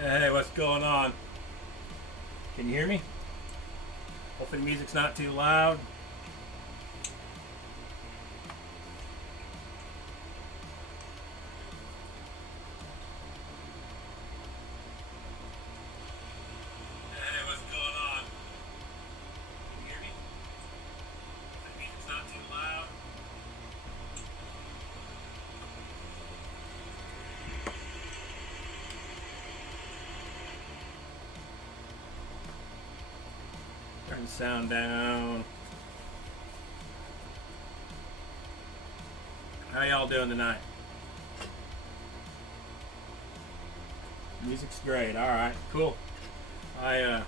Hey, what's going on? Can you hear me? Hopefully the music's not too loud. Hey, what's going on? Can you hear me? Hopefully the music's not too loud. Turn the sound down. How y'all doing tonight? Music's great. All right, cool. I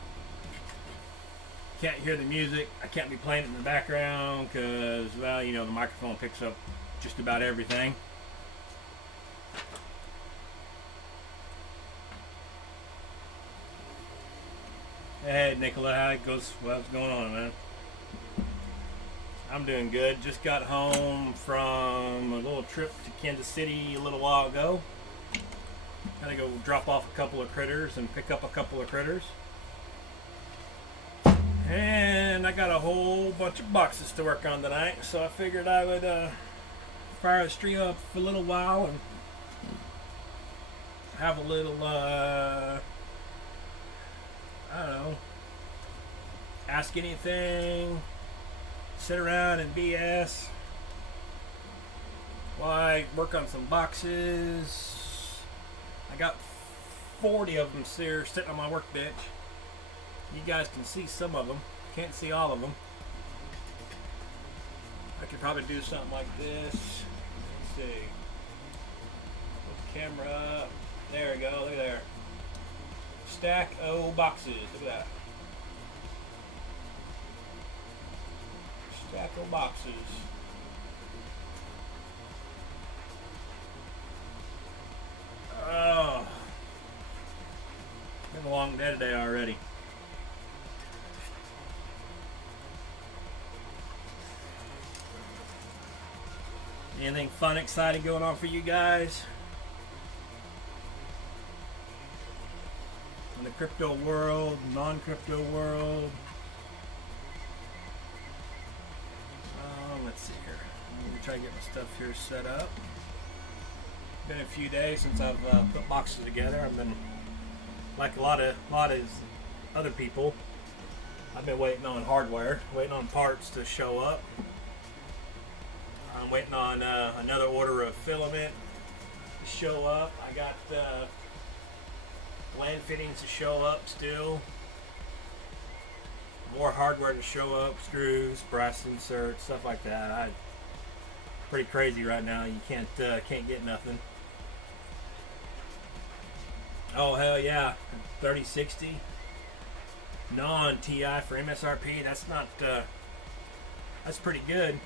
can't hear the music. I can't be playing it in the background because, well, you know, the microphone picks up just about everything. Hey, Nicola, how it goes? What's going on, man? I'm doing good. Just got home from a little trip to Kansas City a little while ago. Gotta go drop off a couple of critters and pick up a couple of critters. And I got a whole bunch of boxes to work on tonight, so I figured I would fire the stream up for a little while and have a little, I don't know, ask anything, sit around and BS while I work on some boxes. I got 40 of them here sitting on my workbench. You guys can see some of them, can't see all of them. I could probably do something like this. Let's see. Put the camera up. There we go, look at there. Stack of boxes, look at that. Stack of boxes. Oh, been a long day today already. Anything fun, exciting going on for you guys? In the crypto world, non-crypto world. Let's see here. Let me try to get my stuff here set up. Been a few days since I've put boxes together. I've been like a lot of other people. I've been waiting on hardware, waiting on parts to show up. I'm waiting on another order of filament to show up. I got land fittings to show up still. More hardware to show up, screws, brass inserts, stuff like that. Pretty crazy right now. You can't get nothing. Oh hell yeah, 3060 non-TI for MSRP. That's not. That's pretty good.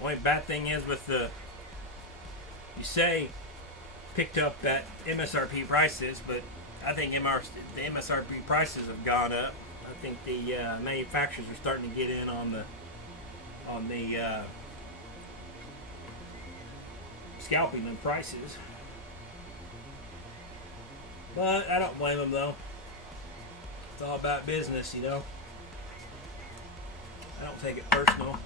Only bad thing is with the. You say picked up at MSRP prices, but I think the MSRP prices have gone up. I think the manufacturers are starting to get in on the scalping the prices. But I don't blame them though. It's all about business, you know. I don't take it personal.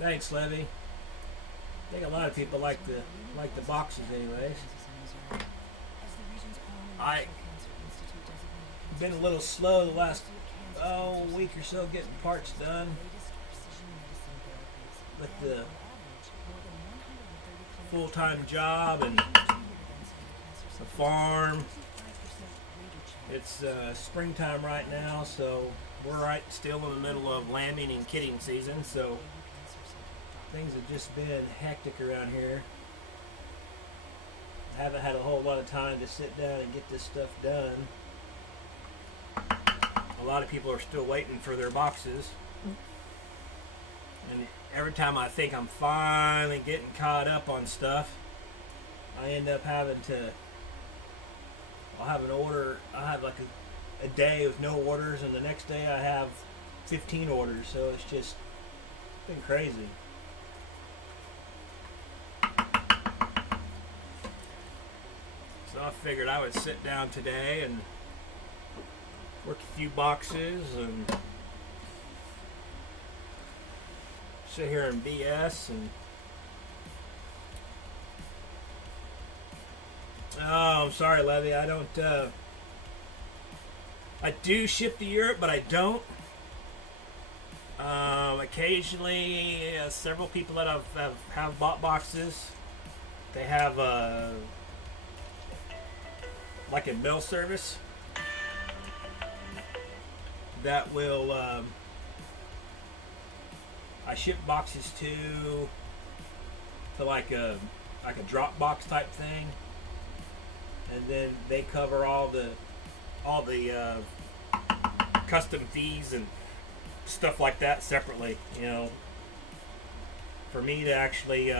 Thanks, Levy. I think a lot of people like the boxes, anyways. I've been a little slow the last week or so getting parts done with the full-time job and the farm. It's springtime right now, so we're still in the middle of lambing and kidding season, so things have just been hectic around here. I haven't had a whole lot of time to sit down and get this stuff done. A lot of people are still waiting for their boxes. And every time I think I'm finally getting caught up on stuff, I end up having to, I'll have an order, I'll have like a day with no orders, and the next day I have 15 orders. So it's just been crazy. So I figured I would sit down today and work a few boxes and sit here and BS. And oh, I'm sorry, Levy. I don't. I do ship to Europe, but I don't. Occasionally, several people that have bought boxes, they have like a mail service that will I ship boxes to like a Dropbox type thing, and then they cover all the custom fees and stuff like that separately. You know, for me to actually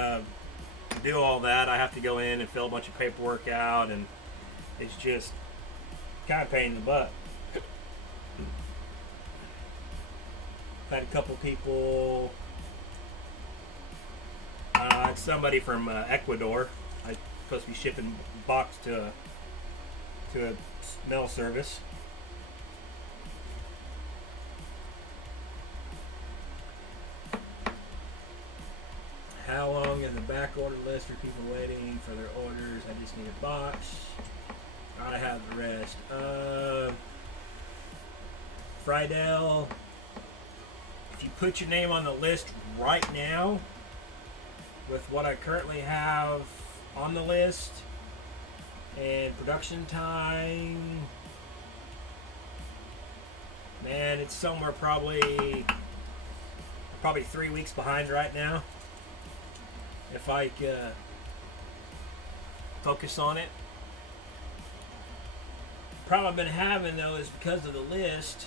do all that, I have to go in and fill a bunch of paperwork out, and it's just kind of pain in the butt. I've had a couple people. It's somebody from Ecuador. I'm supposed to be shipping a box to a mail service. How long in the back order list are people waiting for their orders? I just need a box. I have the rest. Friedel, if you put your name on the list right now with what I currently have on the list and production time, man, it's somewhere probably 3 weeks behind right now. If I focus on it. The problem I've been having though is because of the list,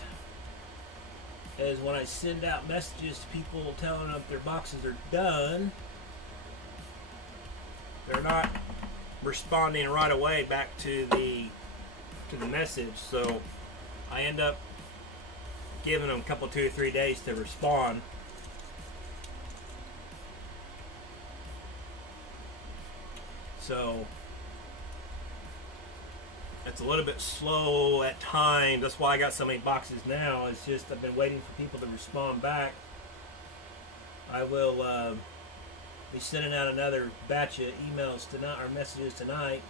is when I send out messages to people telling them their boxes are done, they're not responding right away back to the message. So I end up giving them a couple, 2 or 3 days to respond. So it's a little bit slow at times. That's why I got so many boxes now. It's just I've been waiting for people to respond back. I will be sending out another batch of emails tonight, or messages tonight,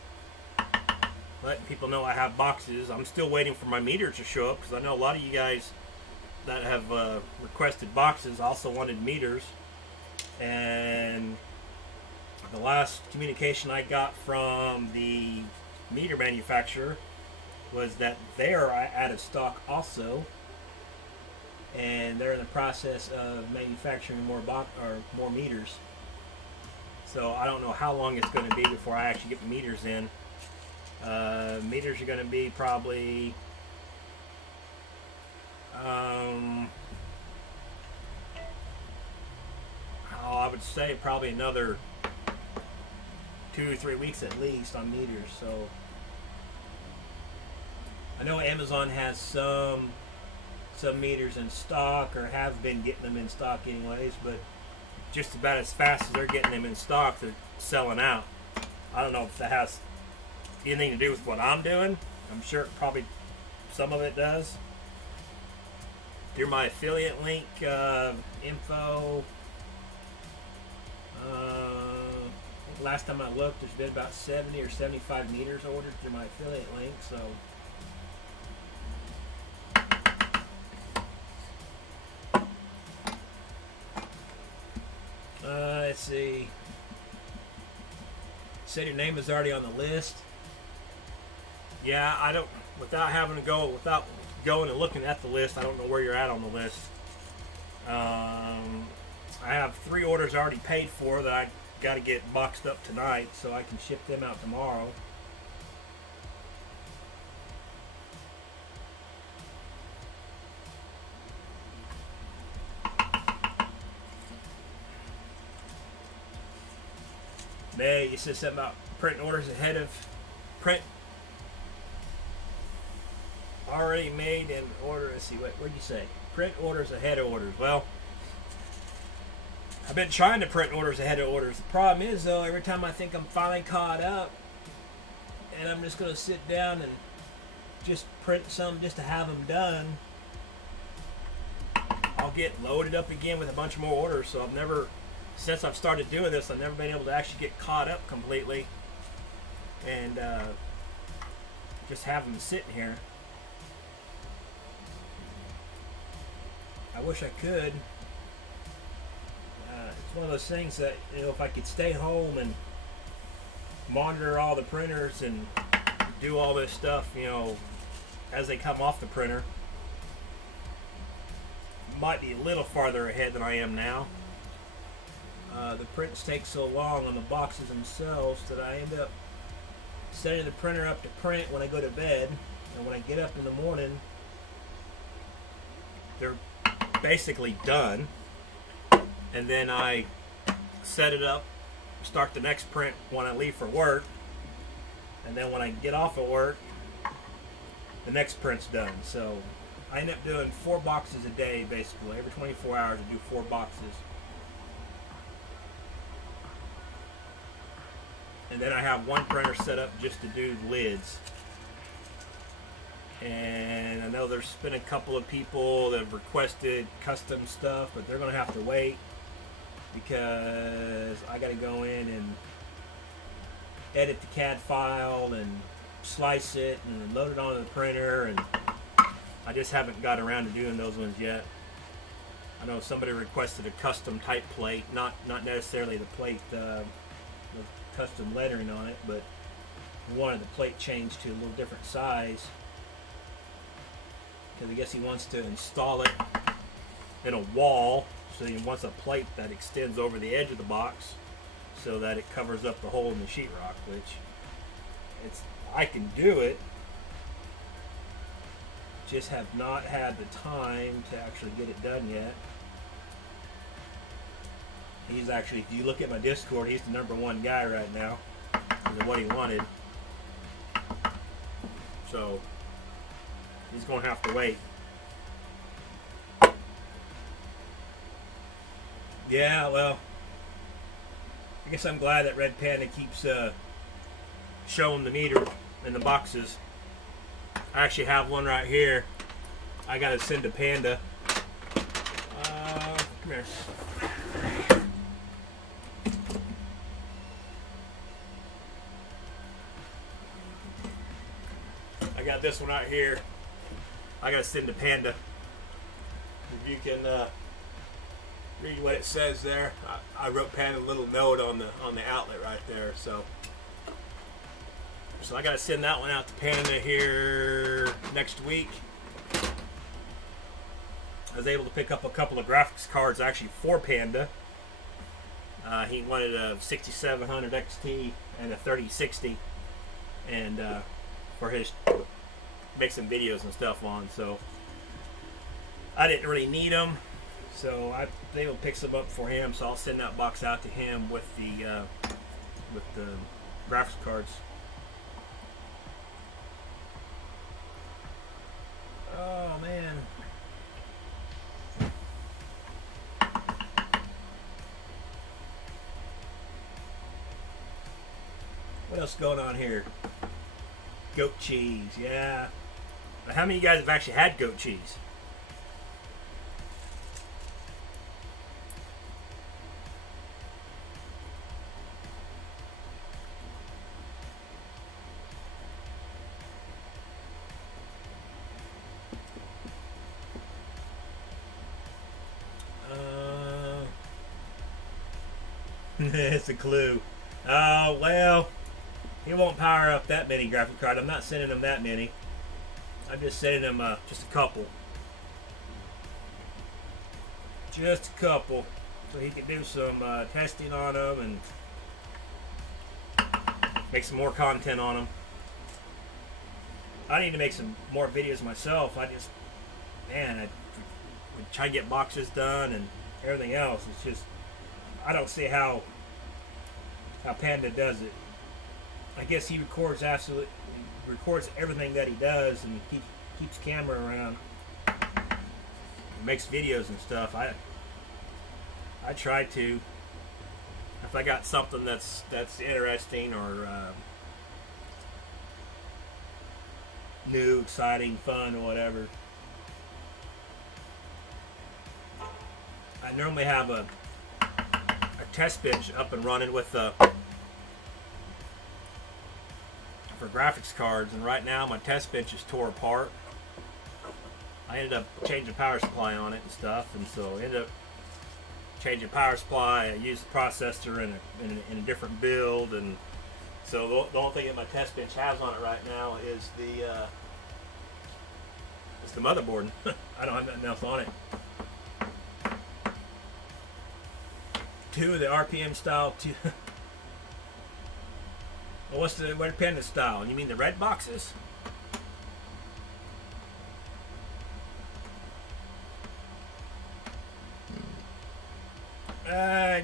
letting people know I have boxes. I'm still waiting for my meters to show up, because I know a lot of you guys that have requested boxes also wanted meters. And the last communication I got from the meter manufacturer was that they're out of stock also, and they're in the process of manufacturing more meters. So I don't know how long it's going to be before I actually get the meters in. Meters are going to be probably I would say probably another 2 or 3 weeks at least on meters. So I know Amazon has some meters in stock, or have been getting them in stock anyways, but just about as fast as they're getting them in stock, they're selling out. I don't know if that has anything to do with what I'm doing. I'm sure probably some of it does. Through my affiliate link info, last time I looked, there's been about 70 or 75 meters ordered through my affiliate link. So let's see. Said your name is already on the list. Yeah, I don't. Without going and looking at the list, I don't know where you're at on the list. I have 3 orders already paid for that I got to get boxed up tonight, so I can ship them out tomorrow. May, you said something about printing orders ahead of print. already made in order. Let's see, what'd you say? Print orders ahead of orders. Well, I've been trying to print orders ahead of orders. The problem is, though, every time I think I'm finally caught up and I'm just going to sit down and just print some just to have them done, I'll get loaded up again with a bunch more orders. So I've never, since I've started doing this, I've never been able to actually get caught up completely and just have them sitting here. I wish I could. It's one of those things that, you know, if I could stay home and monitor all the printers and do all this stuff, you know, as they come off the printer, might be a little farther ahead than I am now. The prints take so long on the boxes themselves that I end up setting the printer up to print when I go to bed, and when I get up in the morning, they're basically done. And then I set it up, start the next print when I leave for work, and then when I get off of work, the next print's done. So I end up doing 4 boxes a day, basically. Every 24 hours I do 4 boxes. And then I have one printer set up just to do lids. And I know there's been a couple of people that have requested custom stuff, but they're going to have to wait because I got to go in and edit the CAD file and slice it and load it onto the printer, and I just haven't got around to doing those ones yet. I know somebody requested a custom type plate, not necessarily the plate with custom lettering on it, but wanted the plate changed to a little different size because I guess he wants to install it in a wall, so he wants a plate that extends over the edge of the box so that it covers up the hole in the sheetrock, which I can do it, just have not had the time to actually get it done yet. He's actually, if you look at my Discord, he's the #1 guy right now because of what he wanted. So he's going to have to wait. Yeah, well, I guess I'm glad that Red Panda keeps showing the meter in the boxes. I actually have one right here. I got to send to Panda. Come here. I got this one right here. I got to send to Panda. If you can read what it says there. I wrote Panda a little note on the outlet right there. So I got to send that one out to Panda here next week. I was able to pick up a couple of graphics cards actually for Panda. He wanted a 6700 XT and a 3060, and for his make some videos and stuff on. So I didn't really need them, so I was able to pick some up for him. So I'll send that box out to him with the graphics cards. Oh man. What else is going on here? Goat cheese, yeah. Now, how many of you guys have actually had goat cheese? It's a clue. Oh, well, he won't power up that many graphic cards. I'm not sending him that many. I'm just sending him just a couple. Just a couple. So he can do some testing on them and make some more content on them. I need to make some more videos myself. I try to get boxes done and everything else. It's just, I don't see how Panda does it. I guess he records everything that he does, and he keeps camera around, makes videos and stuff. I try to, if I got something that's interesting or new, exciting, fun, or whatever. I normally have a test bench up and running with for graphics cards, and right now my test bench is tore apart. I ended up changing power supply on it and stuff, and so I ended up changing power supply. I used the processor in a different build, and so the only thing that my test bench has on it right now is the motherboard. I don't have nothing else on it. Two of the RPM style. Well, what's the independent style? You mean the red boxes?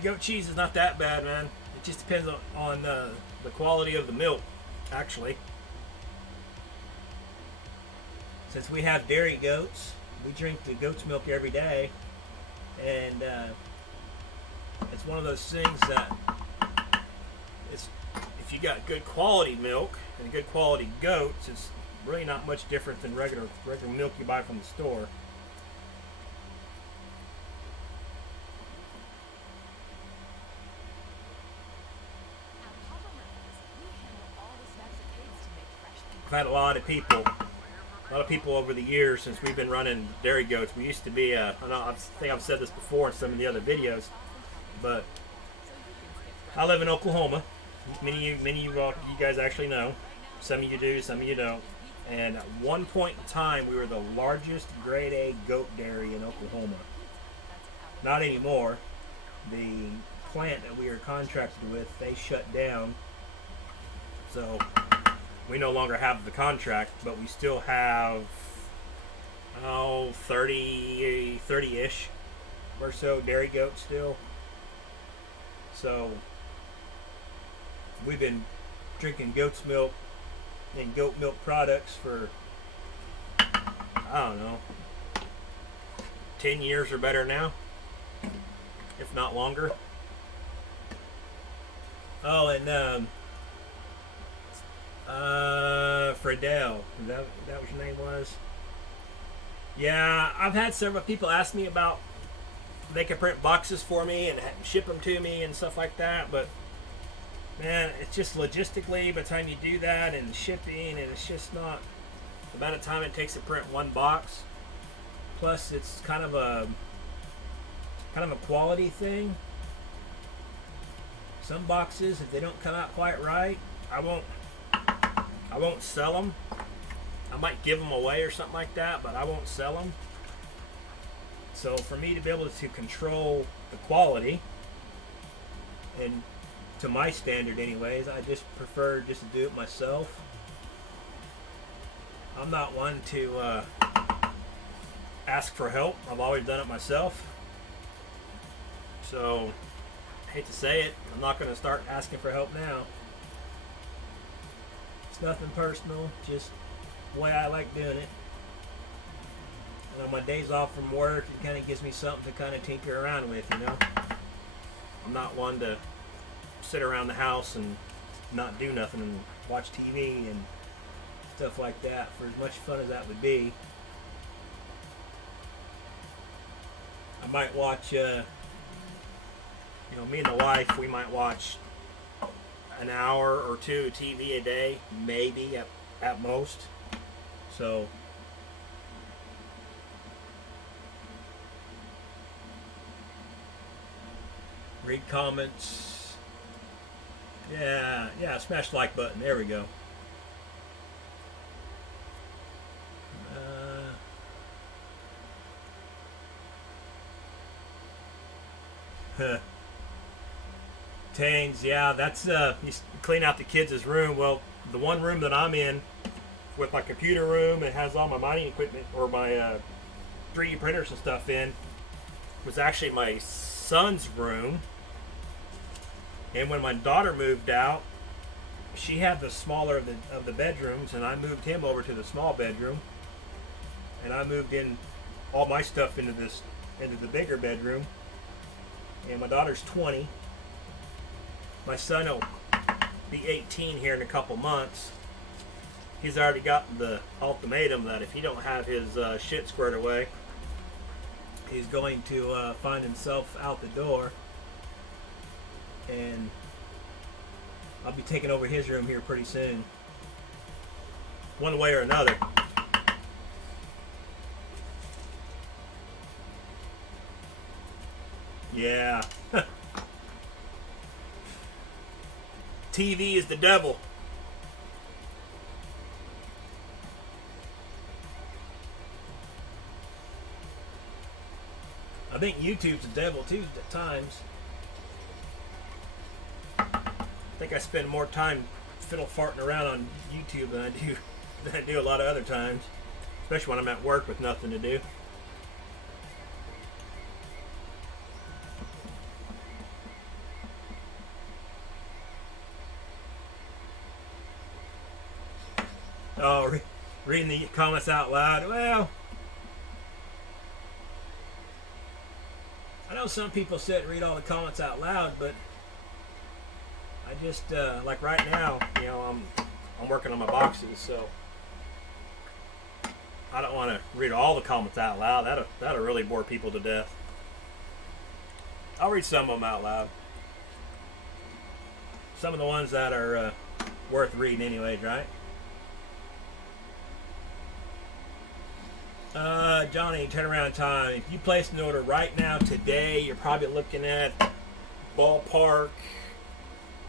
Goat cheese is not that bad, man. It just depends on the quality of the milk, actually. Since we have dairy goats, we drink the goat's milk every day, and it's one of those things that if you got good quality milk and good quality goats, it's really not much different than regular milk you buy from the store. I've had a lot of people over the years since we've been running dairy goats. We used to be, I think I've said this before in some of the other videos, but I live in Oklahoma. Many of you guys actually know. Some of you do, some of you don't. And at one point in time, we were the largest grade A goat dairy in Oklahoma. Not anymore. The plant that we were contracted with, they shut down. So we no longer have the contract, but we still have 30-ish or so dairy goats still. So we've been drinking goat's milk and goat milk products for, I don't know, 10 years or better now, if not longer. Oh, and Fredell, is that what your name was? Yeah, I've had several people ask me about they can print boxes for me and ship them to me and stuff like that, but man, it's just logistically, by the time you do that and shipping, and it's just not the amount of time it takes to print one box. Plus, it's kind of a quality thing. Some boxes, if they don't come out quite right, I won't sell them. I might give them away or something like that, but I won't sell them. So for me to be able to control the quality, and to my standard anyways, I just prefer just to do it myself. I'm not one to ask for help. I've always done it myself. So, I hate to say it, I'm not going to start asking for help now. It's nothing personal, just the way I like doing it. And on my days off from work, it kind of gives me something to kind of tinker around with, you know. I'm not one to sit around the house and not do nothing and watch TV and stuff like that, for as much fun as that would be. I might watch, me and the wife, we might watch an hour or two of TV a day, maybe at most. So read comments. Yeah, smash the like button. There we go. Tangs, yeah, that's you clean out the kids' room. Well, the one room that I'm in with my computer room, it has all my mining equipment or my 3D printers and stuff in, was actually my son's room. And when my daughter moved out, she had the smaller of the bedrooms, and I moved him over to the small bedroom. and I moved in all my stuff into the bigger bedroom. And my daughter's 20. My son will be 18 here in a couple months. He's already gotten the ultimatum that if he don't have his shit squared away, he's going to find himself out the door. And I'll be taking over his room here pretty soon, one way or another. Yeah. TV is the devil. I think YouTube's the devil too at times. I think I spend more time fiddle farting around on YouTube than I do a lot of other times, especially when I'm at work with nothing to do. Oh, reading the comments out loud. Well, I know some people sit and read all the comments out loud, but I just like right now, you know, I'm working on my boxes, so I don't want to read all the comments out loud. That'll really bore people to death. I'll read some of them out loud. Some of the ones that are worth reading, anyways, right? Johnny, turnaround time. If you place an order right now today, you're probably looking at ballpark.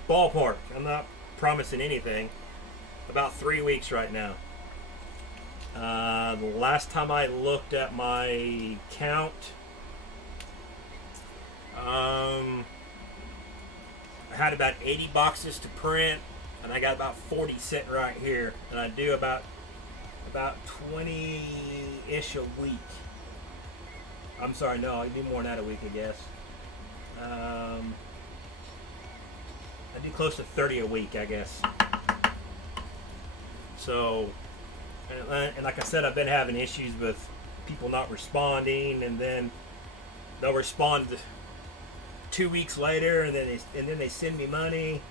I'm not promising anything. About 3 weeks right now. The last time I looked at my count, I had about 80 boxes to print, and I got about 40 sitting right here, and I do about 20-ish a week. I'm sorry, no, I do more than that a week, I guess. I do close to 30 a week, I guess. So, and like I said, I've been having issues with people not responding, and then they'll respond 2 weeks later, and then they send me money.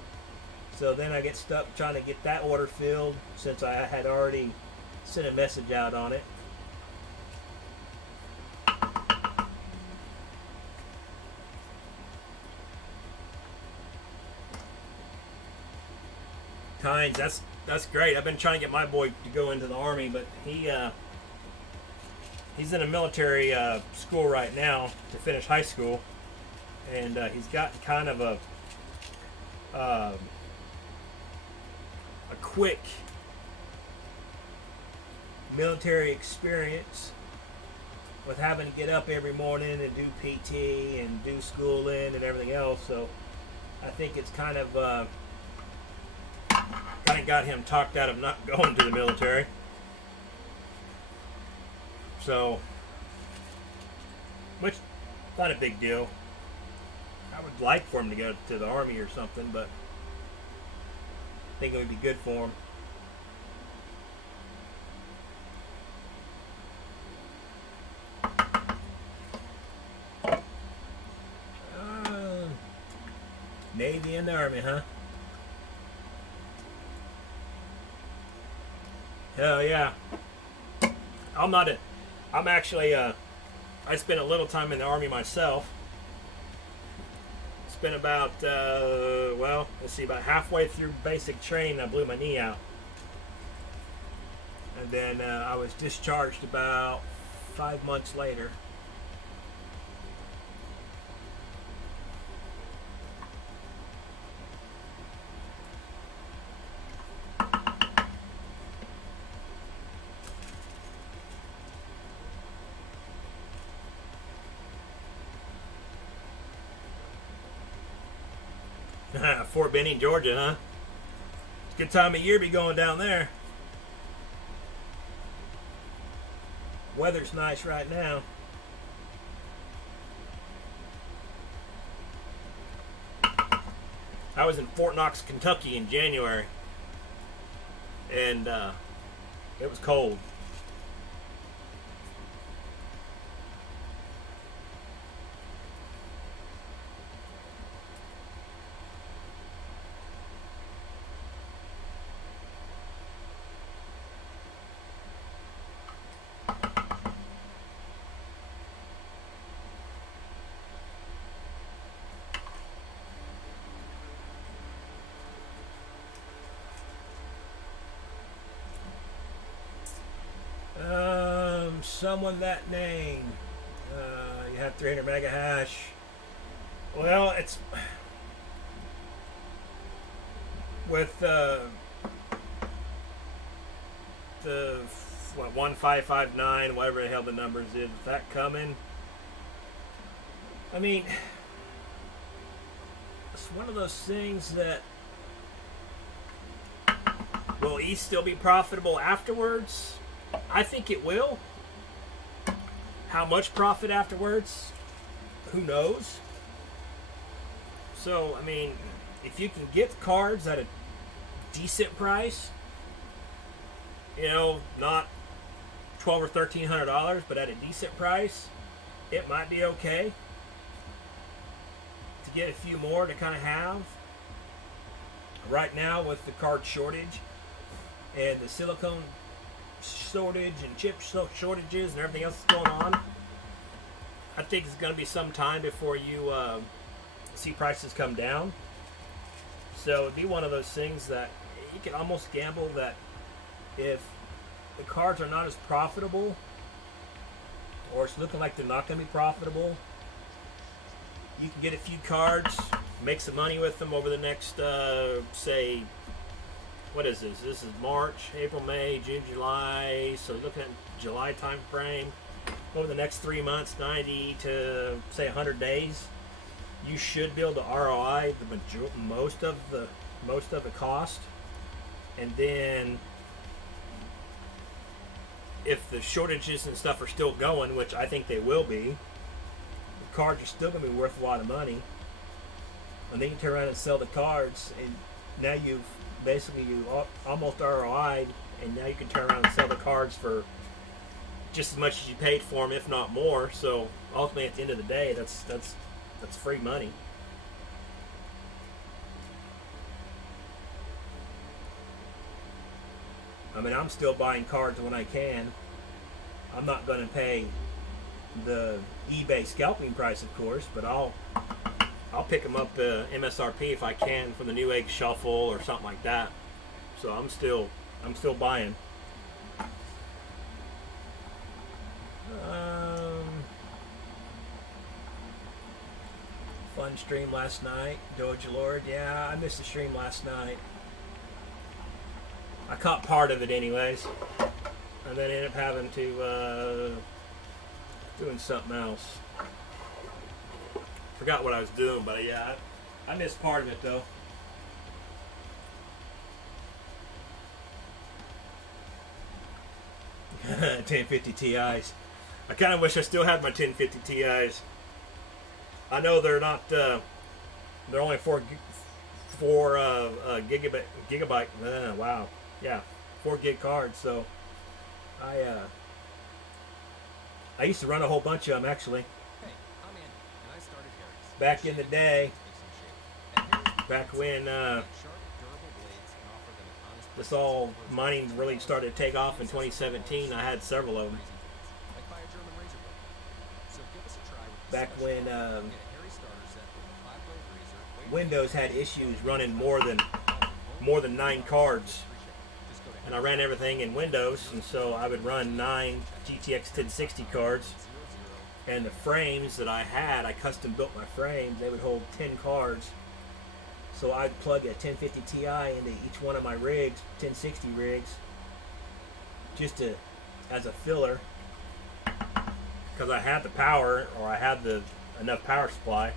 So then I get stuck trying to get that order filled since I had already sent a message out on it. Kynes, that's great. I've been trying to get my boy to go into the Army, but he's in a military school right now to finish high school, and he's got kind of a quick military experience with having to get up every morning and do PT and do schooling and everything else. So I think it's kind of got him talked out of not going to the military. So, which not a big deal. I would like for him to go to the Army or something, but I think it would be good for him. Navy and the Army, huh? Hell yeah. I'm actually, I spent a little time in the Army myself. Spent about, about halfway through basic training, I blew my knee out. And then I was discharged about 5 months later. Fort Benning, Georgia, huh? It's a good time of year to be going down there. Weather's nice right now. I was in Fort Knox, Kentucky in January, and it was cold. someone that name. You have 300 mega hash. Well, it's with the 1559, whatever the hell the numbers is, that coming. I mean, it's one of those things that will E still be profitable afterwards? I think it will. How much profit afterwards? Who knows? So, I mean, if you can get cards at a decent price, you know, not $1,200 or $1,300, but at a decent price, it might be okay to get a few more to kind of have. Right now, with the card shortage and the silicone shortage and chip shortages and everything else that's going on, I think it's going to be some time before you see prices come down. So it'd be one of those things that you can almost gamble that if the cards are not as profitable, or it's looking like they're not going to be profitable, you can get a few cards, make some money with them over the next, say, what is this? This is March, April, May, June, July. So looking at July time frame, over the next 3 months, 90 to say 100 days, you should be able to ROI most of the cost. And then if the shortages and stuff are still going, which I think they will be, the cards are still going to be worth a lot of money. And then you turn around and sell the cards, and now you've basically almost ROI'd, and now you can turn around and sell the cards for just as much as you paid for them, if not more. So ultimately, at the end of the day, that's free money. I mean, I'm still buying cards when I can. I'm not going to pay the eBay scalping price, of course, but I'll pick them up MSRP if I can for the New Egg Shuffle or something like that. So I'm still buying. Fun stream last night, Doja Lord. Yeah, I missed the stream last night. I caught part of it anyways, and then ended up having to doing something else. Forgot what I was doing, but yeah, I missed part of it though. $1050 Ti's. I kind of wish I still had my 1050 Ti's. I know they're not. They're only 4 gigabyte. Wow. Yeah, 4 gig cards. So I used to run a whole bunch of them actually. Back in the day, back when this all mining really started to take off in 2017, I had several of them. Back when Windows had issues running more than 9 cards, and I ran everything in Windows, and so I would run 9 GTX 1060 cards. And the frames that I had, I custom built my frames. They would hold 10 cards. So I'd plug a 1050 Ti into each one of my rigs, 1060 rigs, just as a filler, because I had the power, or I had enough power supply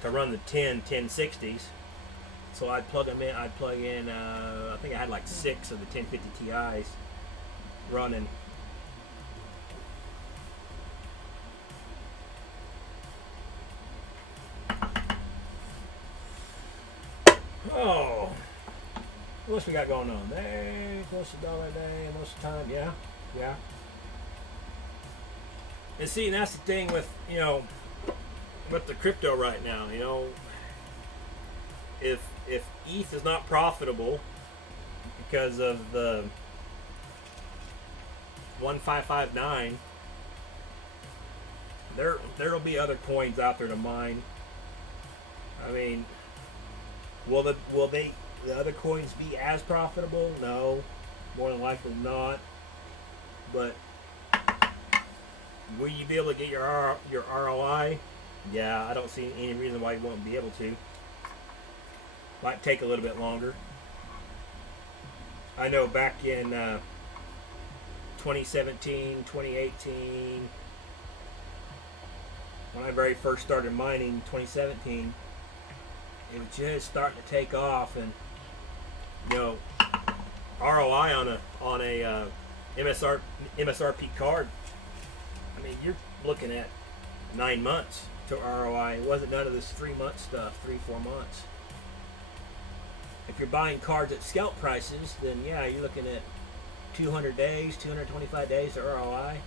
to run the 1060s. So I'd plug them in. I'd plug in. I think I had like 6 of the 1050 Ti's running. Oh, what else we got going on? There, close to $1 a day, most of the time, yeah. And see, and that's the thing with, with the crypto right now, if ETH is not profitable because of the 1559, there'll be other coins out there to mine. I mean, will the other coins be as profitable? No, more than likely not. But Will you be able to get your ROI? Yeah, I don't see any reason why you won't be able to. Might take a little bit longer. I know back in 2017, 2018, when I very first started mining, 2017, it was just starting to take off, and you know, ROI on a MSRP card. I mean, you're looking at 9 months to ROI. It wasn't none of this 3-month stuff, 3-4 months. If you're buying cards at scalp prices, then yeah, you're looking at 200 days, 225 days to ROI.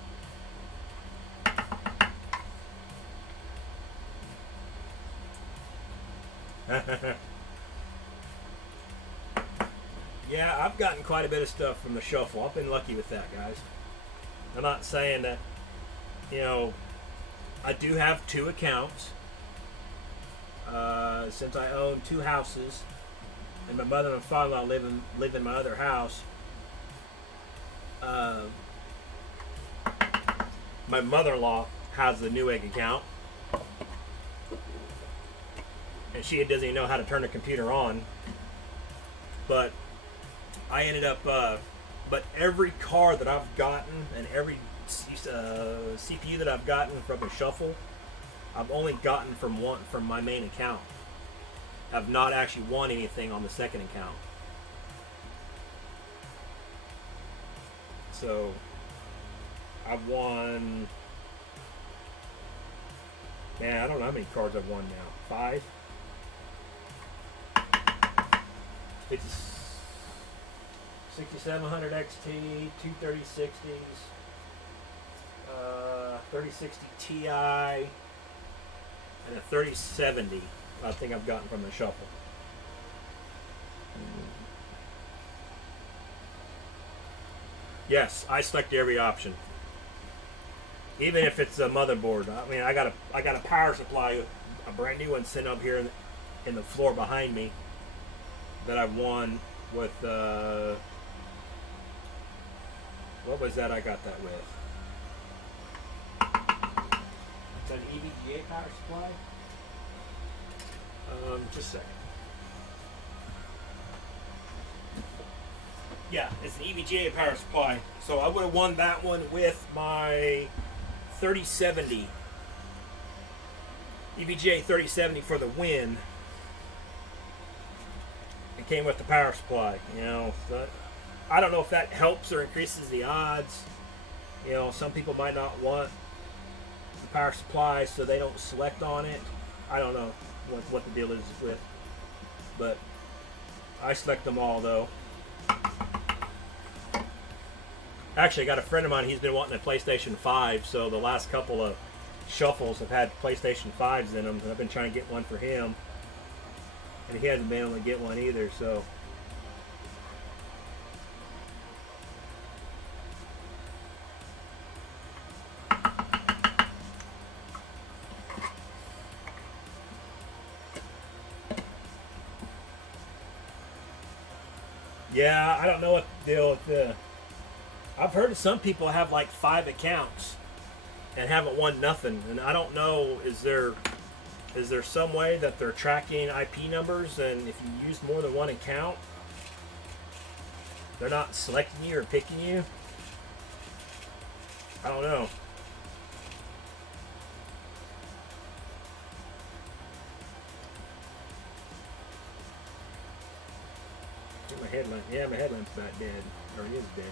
Yeah, I've gotten quite a bit of stuff from the shuffle. I've been lucky with that, guys. I'm not saying that, you know, I do have 2 accounts. Since I own 2 houses, and my mother and father-in-law live in my other house. My mother-in-law has the Newegg account, and she doesn't even know how to turn the computer on. But I ended up, but every card that I've gotten and every CPU that I've gotten from a shuffle, I've only gotten from my main account. I've not actually won anything on the second account. So I've won, man, I don't know how many cards I've won now. 5? It's 6700 XT, 23060s, 3060 Ti, and a 3070. I think I've gotten from the shuffle. Yes, I select every option, even if it's a motherboard. I mean, I got a power supply, a brand new one sitting up here in the floor behind me that I won with. What was that? I got that with. It's an EVGA power supply. Just a second. Yeah, it's an EVGA power supply. So I would have won that one with my 3070. EVGA 3070 for the win. It came with the power supply, you know. So I don't know if that helps or increases the odds. You know, some people might not want the power supply, so they don't select on it. I don't know what the deal is with, but I select them all though. Actually, I got a friend of mine, he's been wanting a PlayStation 5, so the last couple of shuffles have had PlayStation 5s in them, and I've been trying to get one for him, and he hasn't been able to get one either, so. Yeah, I don't know what the deal with the. I've heard of some people have like 5 accounts and haven't won nothing, and I don't know. Is there some way that they're tracking IP numbers, and if you use more than one account, they're not selecting you or picking you? I don't know. My headlamp, yeah, my headlamp's about dead, or it is dead.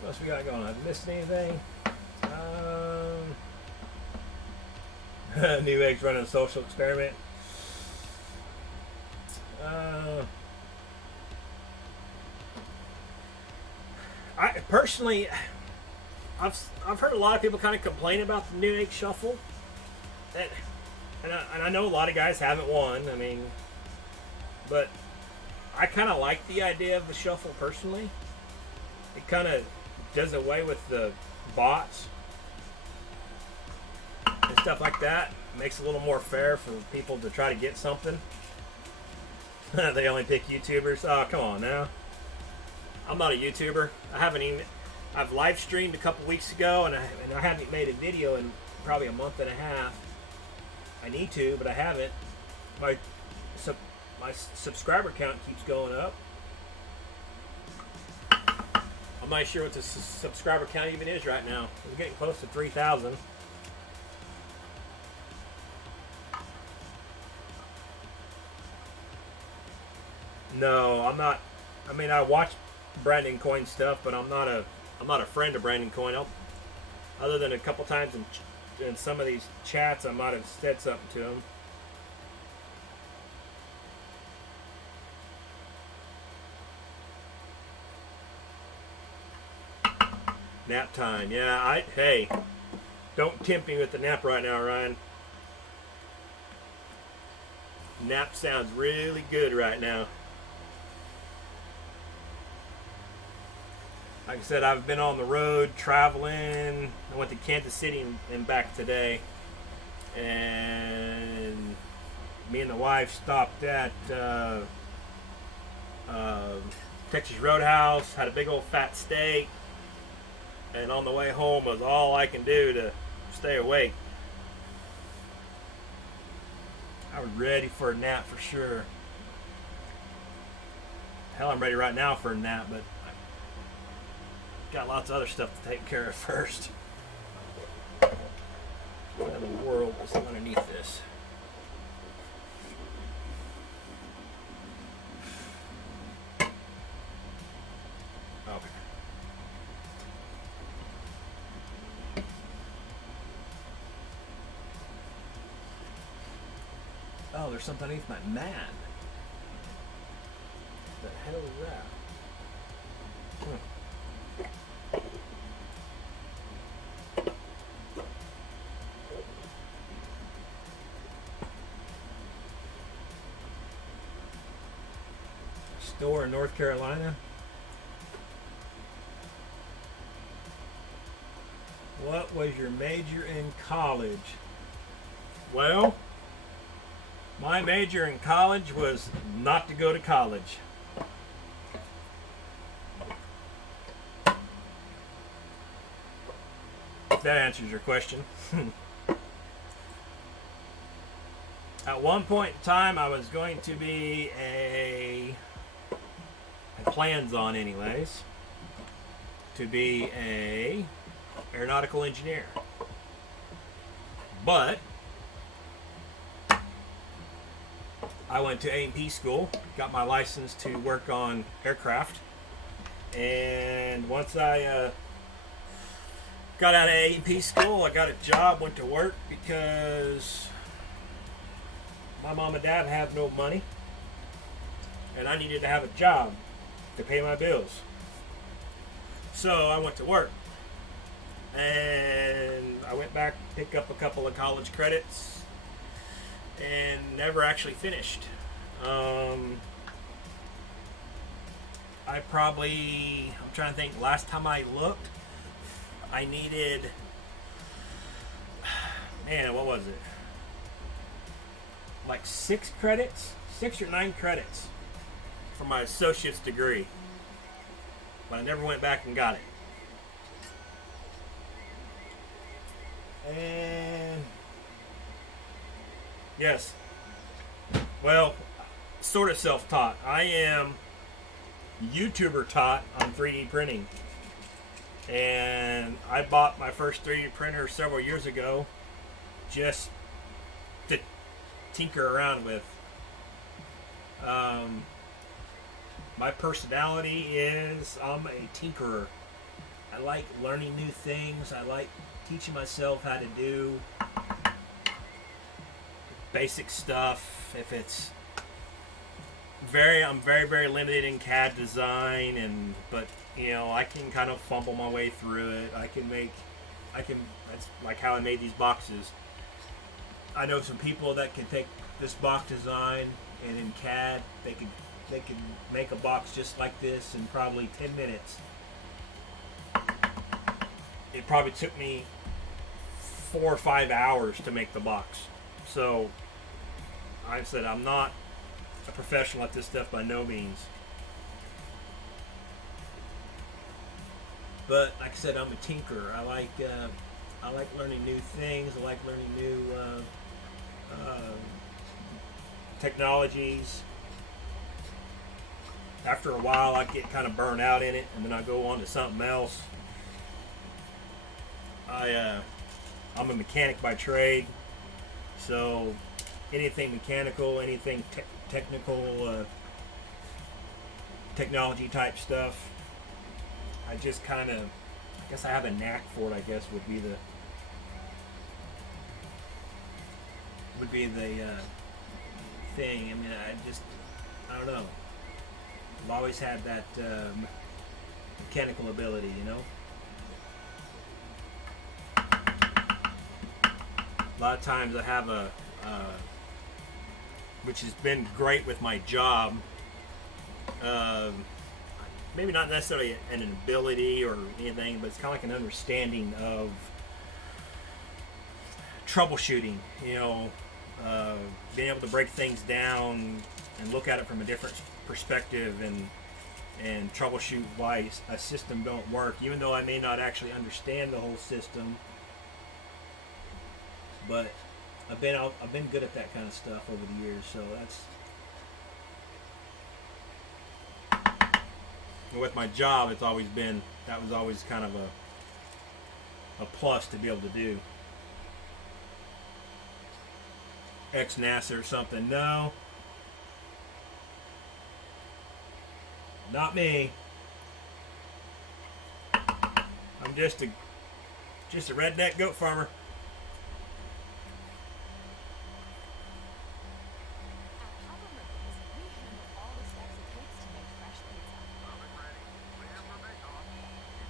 What else we got going on? Have I missed anything? Newegg's running a social experiment. I personally, I've heard a lot of people kind of complain about the Newegg shuffle, and I know a lot of guys haven't won. I mean, but I kind of like the idea of the shuffle personally. It kind of does away with the bots and stuff like that. makes it a little more fair for people to try to get something. They only pick YouTubers. Oh, come on now. I'm not a YouTuber. I've live streamed a couple weeks ago, and I haven't made a video in probably a month and a half. I need to, but I haven't. My subscriber count keeps going up. I'm not sure what the subscriber count even is right now. We're getting close to 3,000. No, I'm not. I mean, I watch Brandon Coin stuff, but I'm not a friend of Brandon Coin. Other than a couple times in some of these chats, I might have said something to him. Nap time. Yeah, hey, don't tempt me with the nap right now, Ryan. Nap sounds really good right now. Like I said, I've been on the road traveling. I went to Kansas City and back today. And me and the wife stopped at Texas Roadhouse, had a big old fat steak. And on the way home was all I can do to stay awake. I was ready for a nap for sure. Hell, I'm ready right now for a nap, but got lots of other stuff to take care of first. What in the world is underneath this? Okay. Oh, there's something underneath my man. What the hell is that? Store in North Carolina. What was your major in college? Well, my major in college was not to go to college. If that answers your question. At one point in time, I was going to be plans on anyways, to be a aeronautical engineer. But I went to A&P school, got my license to work on aircraft, and once I got out of A&P school, I got a job, went to work because my mom and dad have no money, and I needed to have a job to pay my bills. So I went to work, and I went back to pick up a couple of college credits and never actually finished. I'm trying to think, last time I looked, I needed, man, what was it? Like 6 or 9 credits for my associate's degree, but I never went back and got it. And yes, well, sort of self-taught. I am YouTuber taught on 3D printing, and I bought my first 3D printer several years ago just to tinker around with. My personality is I'm a tinkerer. I like learning new things. I like teaching myself how to do basic stuff. If it's I'm very limited in CAD design, but you know, I can kind of fumble my way through it. That's like how I made these boxes. I know some people that can take this box design and in CAD they can make a box just like this in probably 10 minutes. It probably took me 4 or 5 hours to make the box. So I said I'm not a professional at this stuff by no means. But like I said, I'm a tinkerer. I like learning new things. I like learning new technologies. After a while, I get kind of burned out in it, and then I go on to something else. I'm a mechanic by trade, so anything mechanical, anything technical, technology type stuff, I just kind of, I guess I have a knack for it, I guess would be the thing. I mean, I don't know. I've always had that mechanical ability, you know. A lot of times I have which has been great with my job, maybe not necessarily an ability or anything, but it's kind of like an understanding of troubleshooting, you know, being able to break things down and look at it from a different perspective and troubleshoot why a system don't work, even though I may not actually understand the whole system. But I've been good at that kind of stuff over the years, so with my job, that was always kind of a plus to be able to do. Ex-NASA or something? No, not me. I'm just a redneck goat farmer.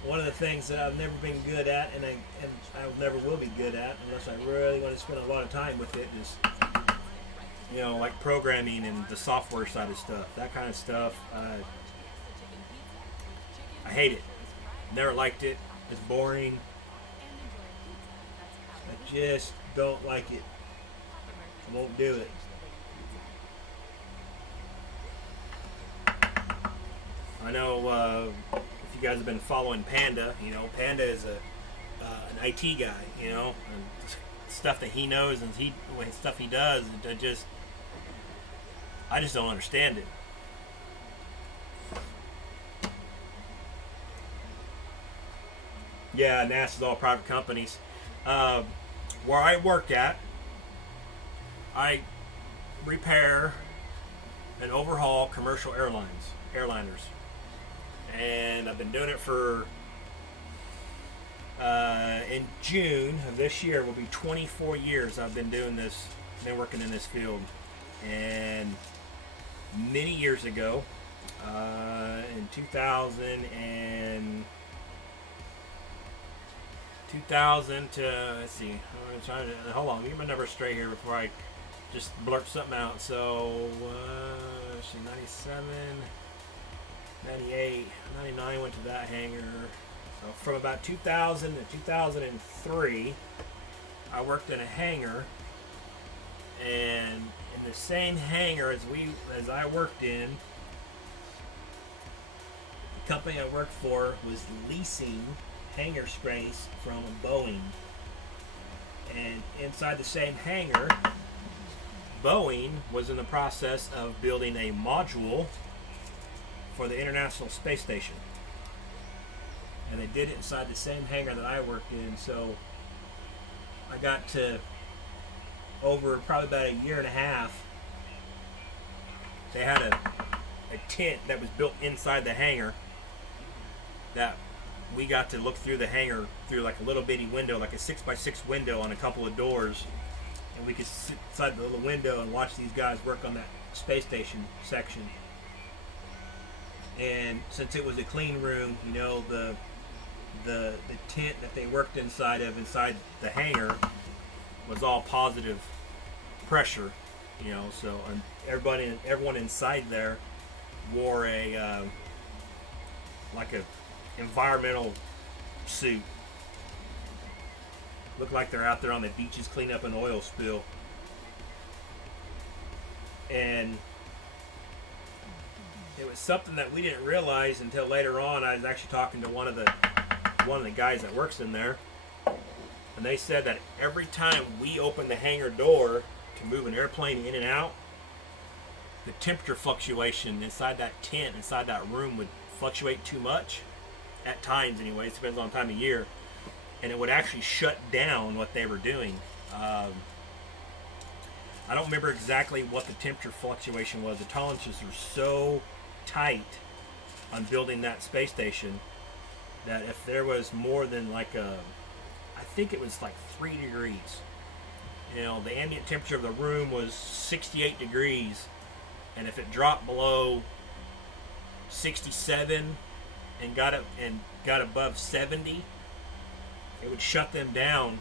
One of the things that I've never been good at, and I never will be good at unless I really want to spend a lot of time with it, is, you know, like programming and the software side of stuff. That kind of stuff, I hate it. Never liked it. It's boring. I just don't like it. I won't do it. I know if you guys have been following Panda, you know, Panda is an IT guy, you know, and stuff that he knows and stuff he does, I just don't understand it. Yeah, NASA's all private companies. Where I work at, I repair and overhaul commercial airliners. And I've been doing it for, in June of this year will be 24 years I've been doing this, been working in this field. And many years ago, in 2000 to, let's see, I'm trying to, hold on, get my number straight here before I just blurt something out. So, 97, 98, 99 went to that hangar. So from about 2000 to 2003, I worked in a hangar, and in the same hangar as I worked in, the company I worked for was leasing hangar space from Boeing. And inside the same hangar, Boeing was in the process of building a module for the International Space Station. And they did it inside the same hangar that I worked in. So I got to, over probably about a year and a half, they had a tent that was built inside the hangar that we got to look through the hangar through like a little bitty window, like a 6x6 window on a couple of doors, and we could sit inside the little window and watch these guys work on that space station section. And since it was a clean room, you know, the tent that they worked inside the hangar was all positive pressure, you know. So everyone inside there wore a like a environmental suit. Looked like they're out there on the beaches cleaning up an oil spill. And it was something that we didn't realize until later on. I was actually talking to one of the guys that works in there, and they said that every time we open the hangar door to move an airplane in and out, the temperature fluctuation inside that tent, inside that room, would fluctuate too much. At times, anyways, depends on the time of year, and it would actually shut down what they were doing. I don't remember exactly what the temperature fluctuation was. The tolerances were so tight on building that space station that if there was more than like I think it was like 3 degrees. You know, the ambient temperature of the room was 68 degrees, and if it dropped below 67 and got above 70, it would shut them down.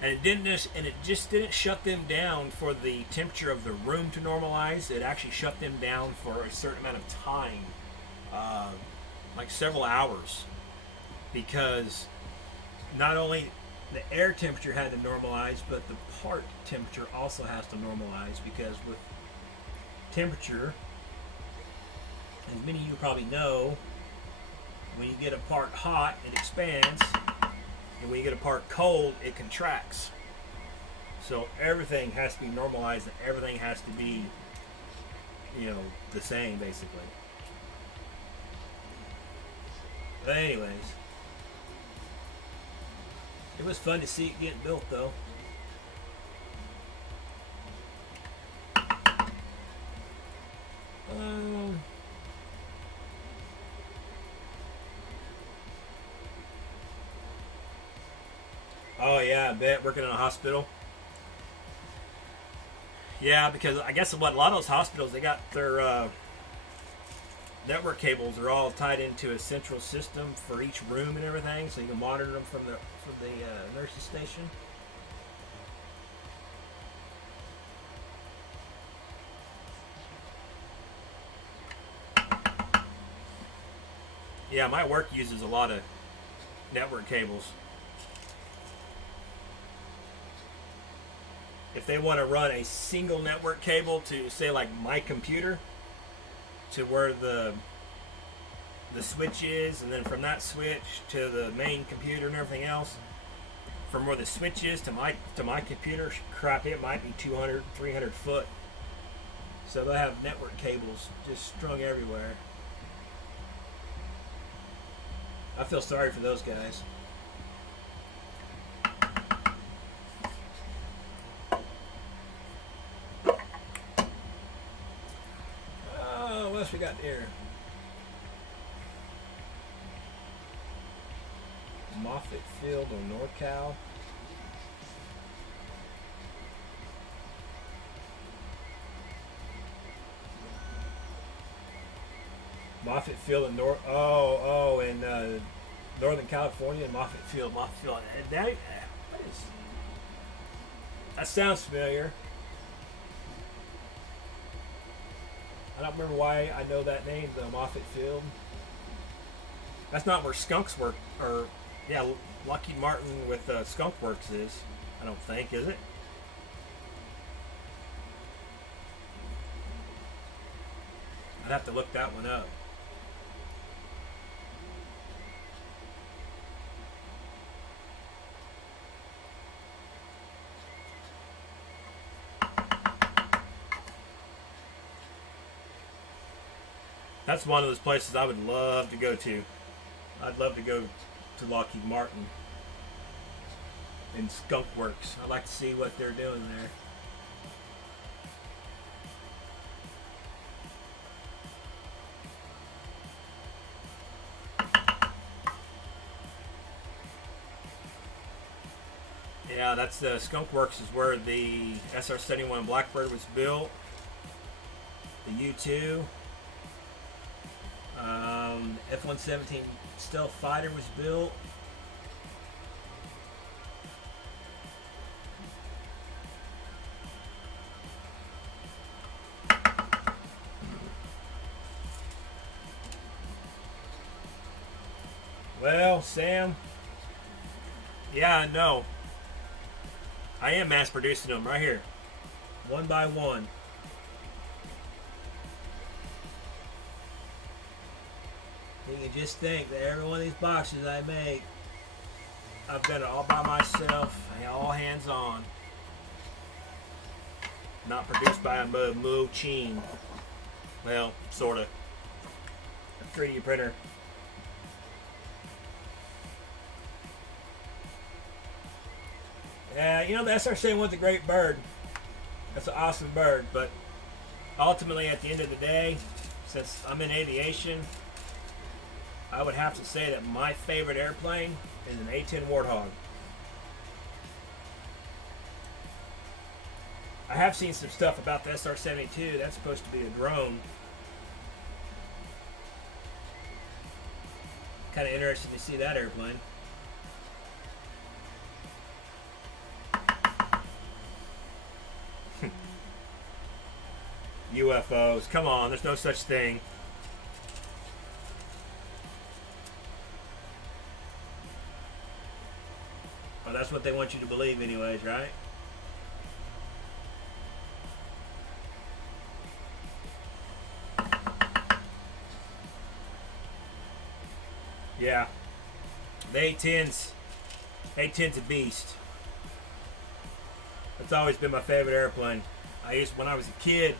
And it just didn't shut them down for the temperature of the room to normalize. It actually shut them down for a certain amount of time, like several hours, because not only the air temperature had to normalize, but the part temperature also has to normalize, because with temperature, as many of you probably know, when you get a part hot, it expands, and when you get a part cold, it contracts. So everything has to be normalized, and everything has to be, the same, basically. But anyways, it was fun to see it get built, though. Oh yeah, I bet, working in a hospital. Yeah, because I guess what a lot of those hospitals, they got their network cables are all tied into a central system for each room and everything, so you can monitor them from the nurse's station. Yeah, my work uses a lot of network cables. If they want to run a single network cable to, say, like my computer, to where the switch is, and then from that switch to the main computer and everything else, from where the switch is to my computer, crap, it might be 200, 300 foot. So they'll have network cables just strung everywhere. I feel sorry for those guys. What else we got here? Moffett Field or NorCal. Moffett Field in in Northern California, and Moffett Field. That sounds familiar. I don't remember why I know that name, though. Moffett Field. That's not where Skunks work, or Lockheed Martin with Skunk Works is. I don't think, is it? I'd have to look that one up. That's one of those places I would love to go to. I'd love to go to Lockheed Martin and Skunk Works. I'd like to see what they're doing there. Yeah, that's the Skunk Works is where the SR-71 Blackbird was built. The U-2. F-117 stealth fighter was built. Well, Sam, yeah, I know. I am mass producing them right here. one by one. You can just think that every one of these boxes I make, I've done it all by myself, all hands on. Not produced by a machine. Well, sort of. A 3D printer. You know, the SR-7 was a great bird. That's an awesome bird, but ultimately at the end of the day, since I'm in aviation, I would have to say that my favorite airplane is an A-10 Warthog. I have seen some stuff about the SR-72. That's supposed to be a drone. Kind of interested to see that airplane. UFOs. Come on, there's no such thing. Well, that's what they want you to believe anyways, right? Yeah. The A-10's a beast. It's always been my favorite airplane. When I was a kid,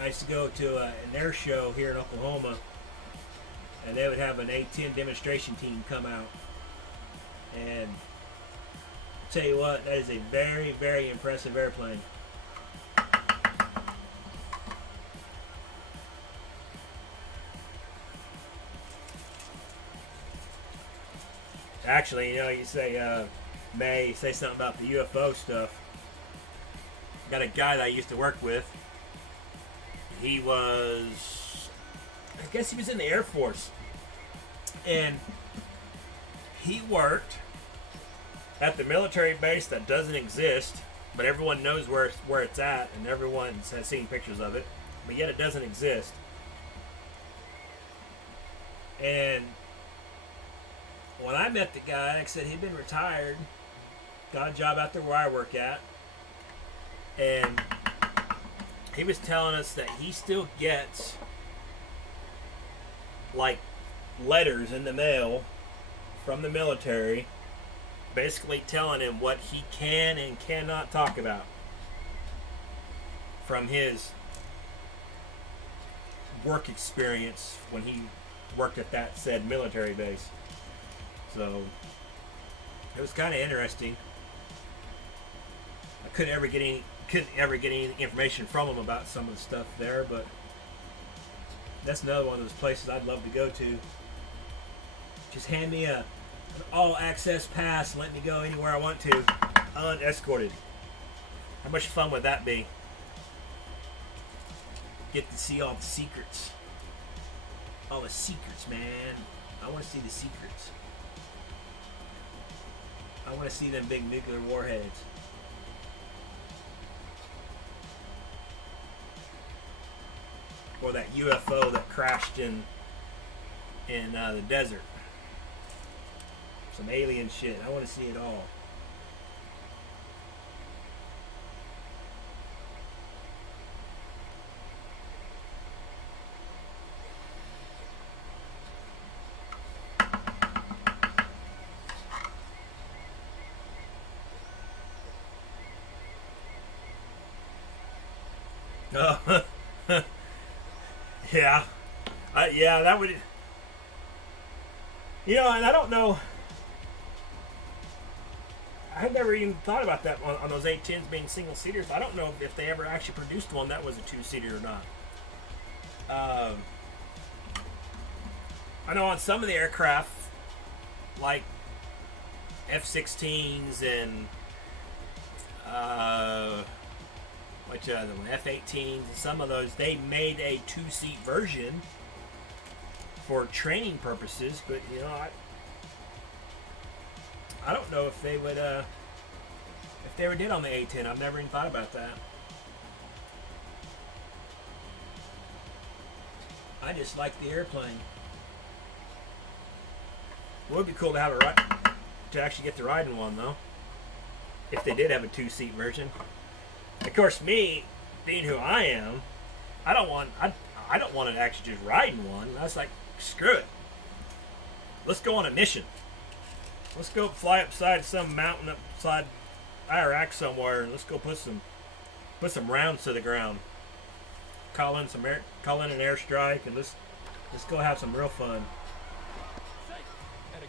I used to go to an air show here in Oklahoma, and they would have an A-10 demonstration team come out. And I'll tell you what, that is a very, very impressive airplane. Actually, you know, you say, May, say something about the UFO stuff. Got a guy that I used to work with. He was, I guess he was in the Air Force. And he worked at the military base that doesn't exist, but everyone knows where it's at, and everyone has seen pictures of it, but yet it doesn't exist. And when I met the guy, like I said, he'd been retired, got a job out there where I work at, and he was telling us that he still gets like letters in the mail from the military basically telling him what he can and cannot talk about from his work experience when he worked at that said military base. So it was kind of interesting. I couldn't ever get any information from him about some of the stuff there, but that's another one of those places I'd love to go to. Just hand me an all-access pass and let me go anywhere I want to, unescorted. How much fun would that be? Get to see all the secrets. All the secrets, man. I want to see the secrets. I want to see them big nuclear warheads. Or that UFO that crashed in the desert. Some alien shit. I want to see it all. Oh, yeah. Yeah, that would... You know, and I don't know... I had never even thought about that on those A-10s being single-seaters. I don't know if they ever actually produced one that was a two-seater or not. I know on some of the aircraft, like F-16s and which other one, F-18s, and some of those, they made a two-seat version for training purposes. But you know, I don't know if they would if they ever did on the A-10. I've never even thought about that. I just like the airplane. It would be cool to have to actually get to ride in one though. If they did have a two-seat version. Of course, me being who I am, I don't want to actually just ride in one. I was like, screw it. Let's go on a mission. Let's go fly upside some mountain upside Iraq somewhere, and let's go put some rounds to the ground. Call in an airstrike, and let's go have some real fun.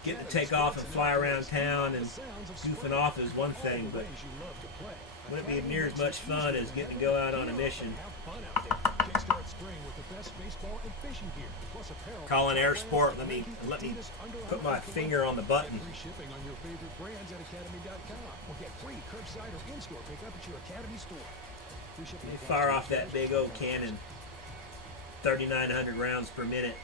Getting to take off and fly around town and goofing off is one thing, but wouldn't be near as much fun as getting to go out on a mission. Call in Air Sport. Let me put my finger on the button. You fire off that big old cannon, 3,900 rounds per minute.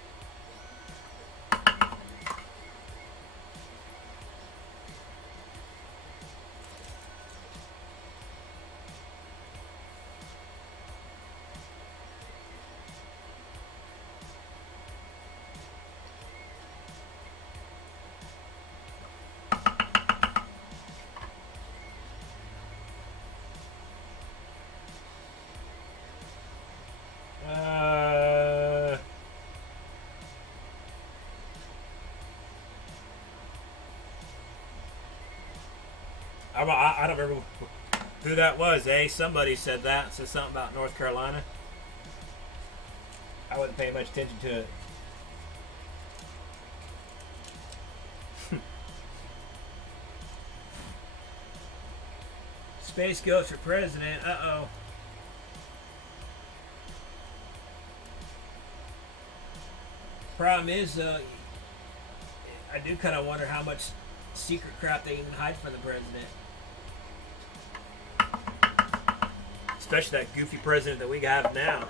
I don't remember who that was, eh? Somebody said that. Said something about North Carolina. I wasn't paying much attention to it. Space Ghost for president. Uh-oh. Problem is, I do kind of wonder how much secret crap they even hide from the president. Especially that goofy president that we have now.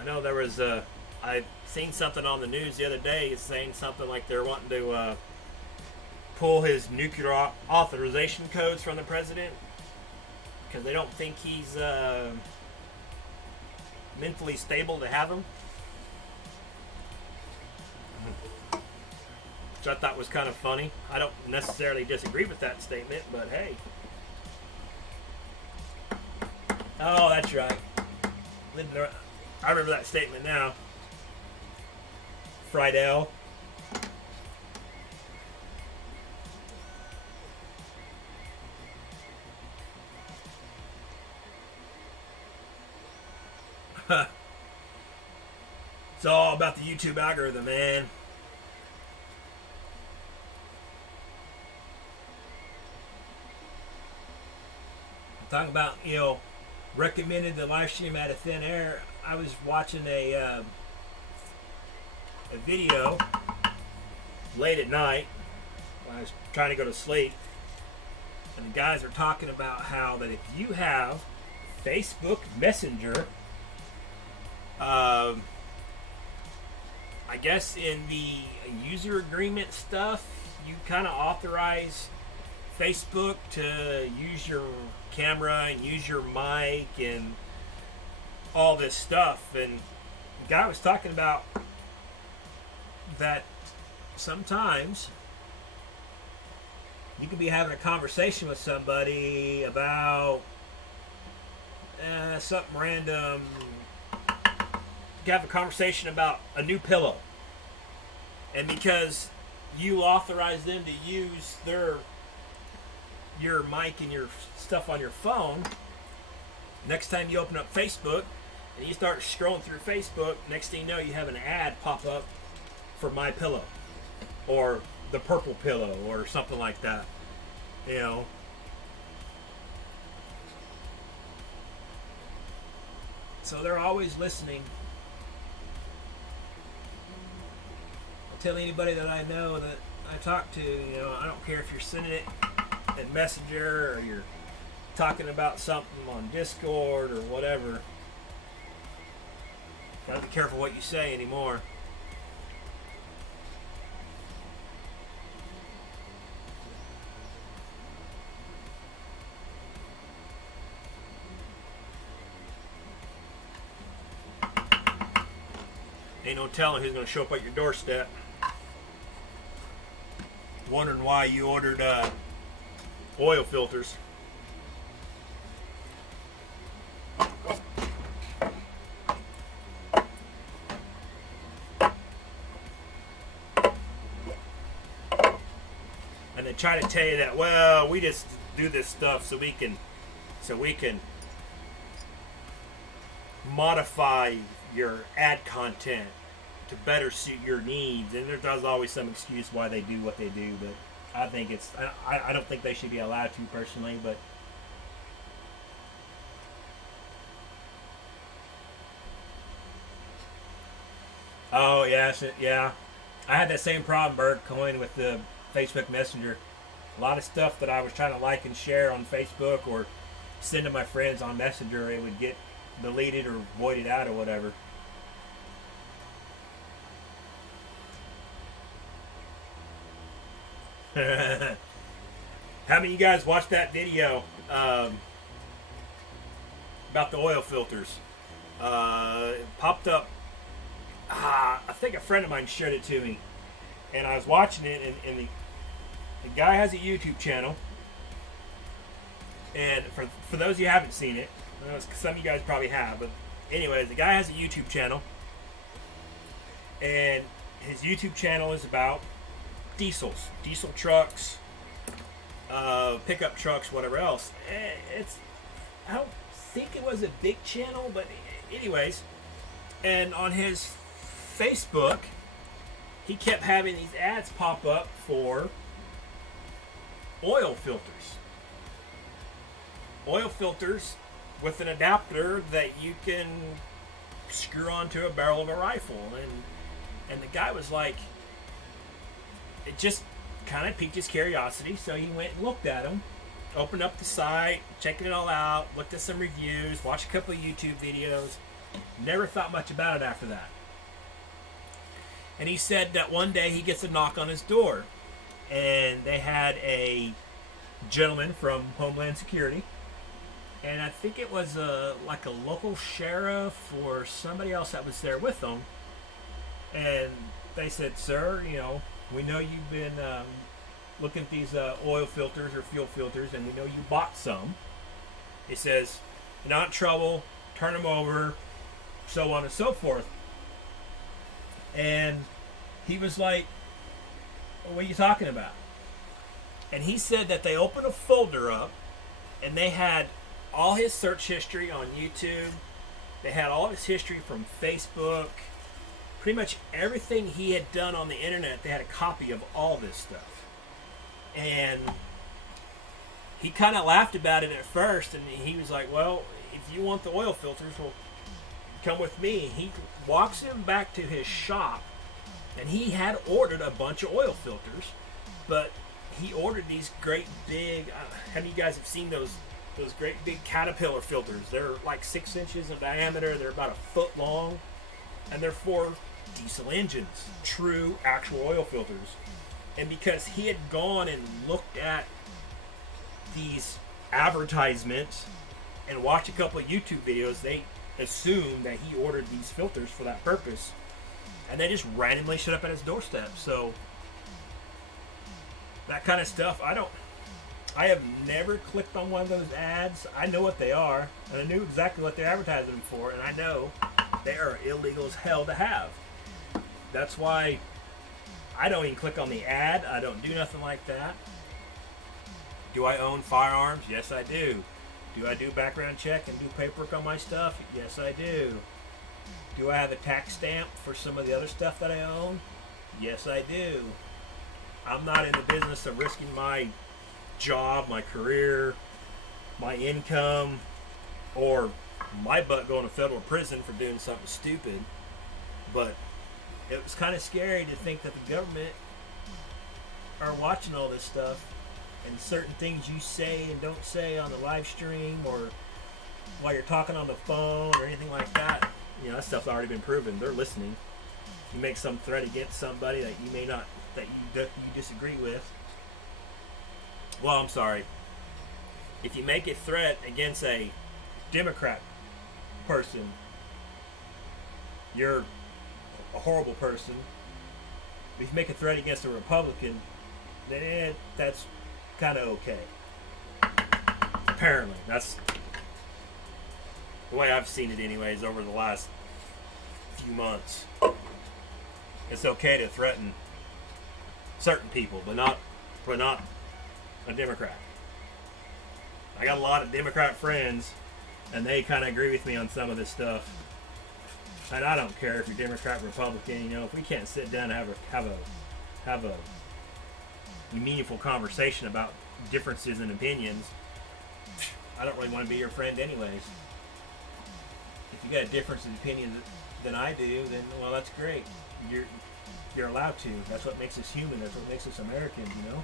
I know there was I seen something on the news the other day saying something like they're wanting to pull his nuclear authorization codes from the president because they don't think he's mentally stable to have them. Which I thought was kind of funny. I don't necessarily disagree with that statement, but hey. Oh, that's right. I remember that statement now. Friedel. It's all about the YouTube algorithm, man. Talking about, recommended the live stream out of thin air. I was watching a video late at night when I was trying to go to sleep, and the guys are talking about how that if you have Facebook Messenger, I guess in the user agreement stuff, you kind of authorize Facebook to use your camera and use your mic and all this stuff. And the guy was talking about that sometimes you could be having a conversation with somebody about something random. You have a conversation about a new pillow, and because you authorize them to use your mic and your stuff on your phone, next time you open up Facebook and you start scrolling through Facebook, next thing you know, you have an ad pop up for My Pillow or the purple pillow or something like that. So they're always listening. I'll tell anybody that I know that I talk to, I don't care if you're sending it in Messenger or you're talking about something on Discord or whatever. Gotta be careful what you say anymore. Ain't no telling who's gonna show up at your doorstep. Wondering why you ordered oil filters. And they try to tell you that, well, we just do this stuff so we can modify your ad content to better suit your needs. And there's always some excuse why they do what they do, but I think I don't think they should be allowed to personally, but oh yes, yeah. I had that same problem, Bert, going with the Facebook Messenger. A lot of stuff that I was trying to like and share on Facebook or send to my friends on Messenger, it would get deleted or voided out or whatever. How many of you guys watched that video about the oil filters? It popped up. I think a friend of mine shared it to me, and I was watching it, and the guy has a YouTube channel. And for those of you who haven't seen it, I know some of you guys probably have, but anyways, the guy has a YouTube channel, and his YouTube channel is about diesel trucks, pickup trucks, whatever else. I don't think it was a big channel, but anyways, and on his Facebook, he kept having these ads pop up for oil filters. Oil filters with an adapter that you can screw onto a barrel of a rifle. And the guy was like, it just kind of piqued his curiosity, so he went and looked at them, opened up the site, checking it all out, looked at some reviews, watched a couple of YouTube videos, never thought much about it after that. And he said that one day he gets a knock on his door, and they had a gentleman from Homeland Security, and I think it was like a local sheriff or somebody else that was there with them, and they said, "Sir, we know you've been looking at these oil filters or fuel filters, and we know you bought some." He says, "You're not in trouble, turn them over," so on and so forth. And he was like, "What are you talking about?" And he said that they opened a folder up, and they had all his search history on YouTube. They had all his history from Facebook. Pretty much everything he had done on the internet, they had a copy of all this stuff. And he kind of laughed about it at first, and he was like, "Well, if you want the oil filters, well, come with me." He walks him back to his shop, and he had ordered a bunch of oil filters, but he ordered these great big, how many of you guys have seen those great big Caterpillar filters? They're like 6 inches in diameter, they're about a foot long, and they're for diesel engines, true actual oil filters. And because he had gone and looked at these advertisements and watched a couple of YouTube videos, they assumed that he ordered these filters for that purpose, and they just randomly showed up at his doorstep. So that kind of stuff, I have never clicked on one of those ads. I know what they are, and I knew exactly what they're advertising for, and I know they are illegal as hell to have. That's why I don't even click on the ad. I don't do nothing like that. Do I own firearms? Yes, I do. Do I do background check and do paperwork on my stuff? Yes, I do. Do I have a tax stamp for some of the other stuff that I own? Yes, I do. I'm not in the business of risking my job, my career, my income, or my butt going to federal prison for doing something stupid. But it was kind of scary to think that the government are watching all this stuff, and certain things you say and don't say on the live stream or while you're talking on the phone or anything like that. That stuff's already been proven. They're listening. You make some threat against somebody that you may not, that you disagree with. Well, I'm sorry. If you make a threat against a Democrat person, you're a horrible person. If you make a threat against a Republican, then that's kind of okay. Apparently, that's the way I've seen it, anyways, over the last few months. It's okay to threaten certain people, but not a Democrat. I got a lot of Democrat friends, and they kind of agree with me on some of this stuff. And I don't care if you're Democrat, Republican. You know, if we can't sit down and have a meaningful conversation about differences in opinions, I don't really want to be your friend anyways. If you got a difference in opinion than I do, then well, that's great. You're allowed to. That's what makes us human. That's what makes us Americans, you know?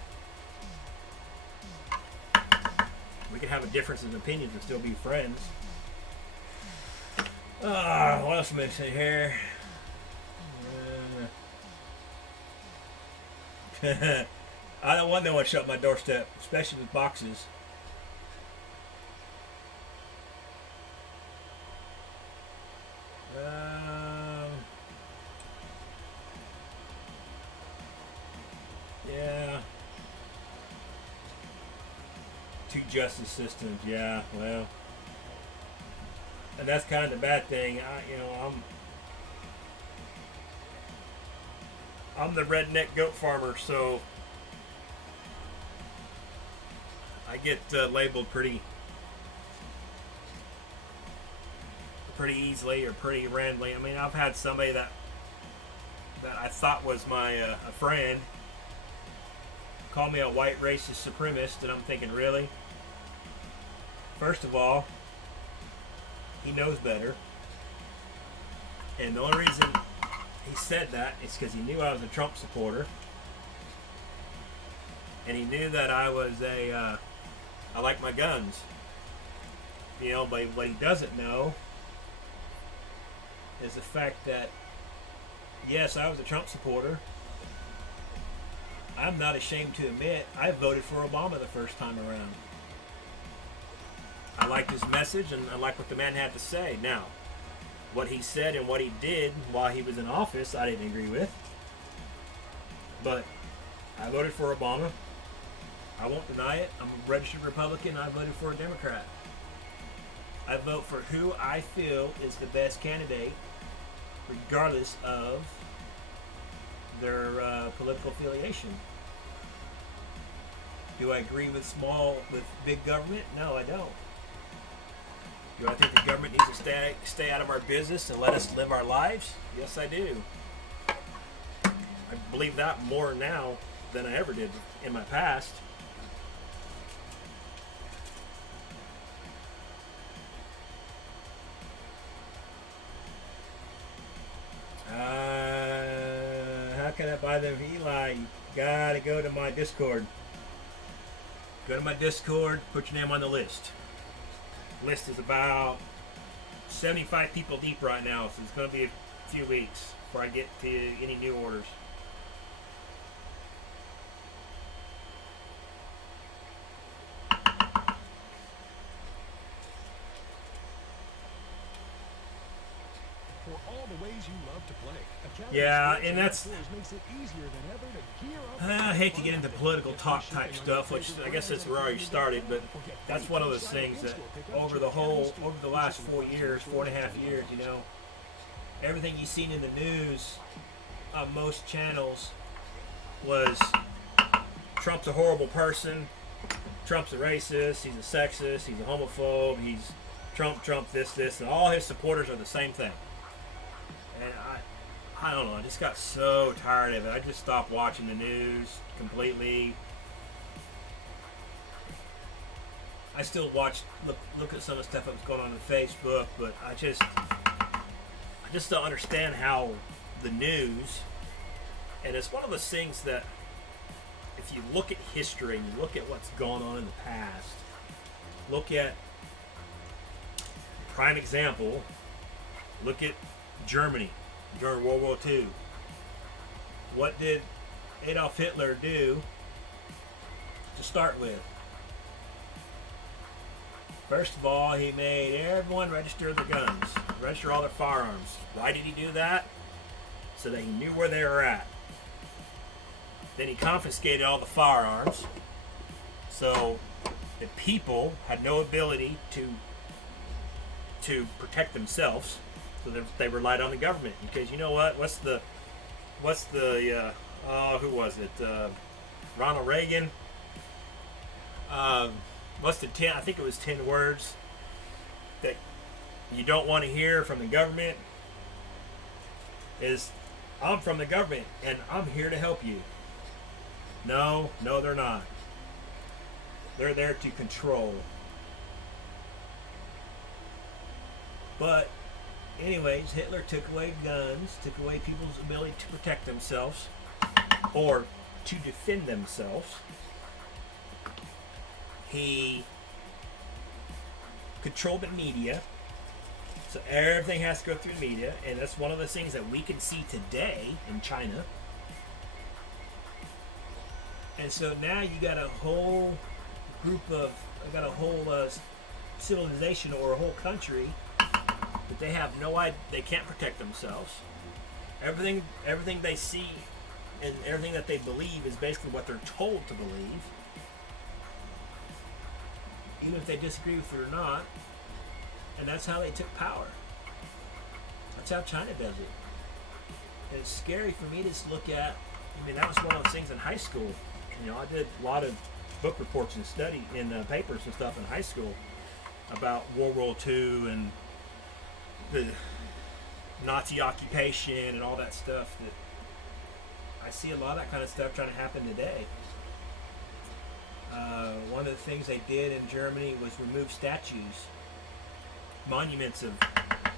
We can have a difference in opinions and still be friends. What else am I saying here? I don't want no one shut my doorstep, especially with boxes. Yeah. Two justice systems, yeah, well. And that's kind of the bad thing. I'm the redneck goat farmer, so I get labeled pretty easily or pretty randomly. I mean, I've had somebody that I thought was my a friend call me a white racist supremacist, and I'm thinking, really? First of all, he knows better, and the only reason he said that is because he knew I was a Trump supporter, and he knew that I was I like my guns. You know, but what he doesn't know is the fact that, yes, I was a Trump supporter. I'm not ashamed to admit I voted for Obama the first time around. I liked his message and I liked what the man had to say. Now, what he said and what he did while he was in office, I didn't agree with. But I voted for Obama. I won't deny it. I'm a registered Republican. I voted for a Democrat. I vote for who I feel is the best candidate, regardless of their political affiliation. Do I agree with big government? No, I don't. Do I think the government needs to stay out of our business and let us live our lives? Yes, I do. I believe that more now than I ever did in my past. How can I buy them, Eli? You gotta go to my Discord. Go to my Discord, put your name on the list. The list is about 75 people deep right now, so it's going to be a few weeks before I get to any new orders. Yeah, and that's, I hate to get into political talk type stuff, which I guess that's where I already started, but that's one of those things that over the last 4.5 years, you know, everything you've seen in the news on most channels was Trump's a horrible person, Trump's a racist, he's a sexist, he's a homophobe, he's Trump, this, and all his supporters are the same thing. And I don't know, I just got so tired of it. I just stopped watching the news completely. I still look at some of the stuff that was going on Facebook, but I just don't understand how the news, and it's one of those things that if you look at history and you look at what's gone on in the past, look at, prime example, look at Germany during World War II. What did Adolf Hitler do to start with? First of all, he made everyone register their guns, register all their firearms. Why did he do that? So that he knew where they were at. Then he confiscated all the firearms. So the people had no ability to protect themselves, so they relied on the government. Because you know what? What's the who was it? Ronald Reagan. What's the 10? I think it was 10 words that you don't want to hear from the government. Is I'm from the government and I'm here to help you. No, they're not. They're there to control. But anyways, Hitler took away guns, took away people's ability to protect themselves or to defend themselves. He controlled the media. So everything has to go through the media, and that's one of the things that we can see today in China. And so now you got a whole civilization or a whole country that they have no idea, they can't protect themselves. Everything they see and everything that they believe is basically what they're told to believe, even if they disagree with it or not. And that's how they took power. That's how China does it. And it's scary for me to just look at. I mean, that was one of those things in high school. You know, I did a lot of book reports and study in papers and stuff in high school about World War II and the Nazi occupation and all that stuff. That I see a lot of that kind of stuff trying to happen today. One of the things they did in Germany was remove statues, monuments of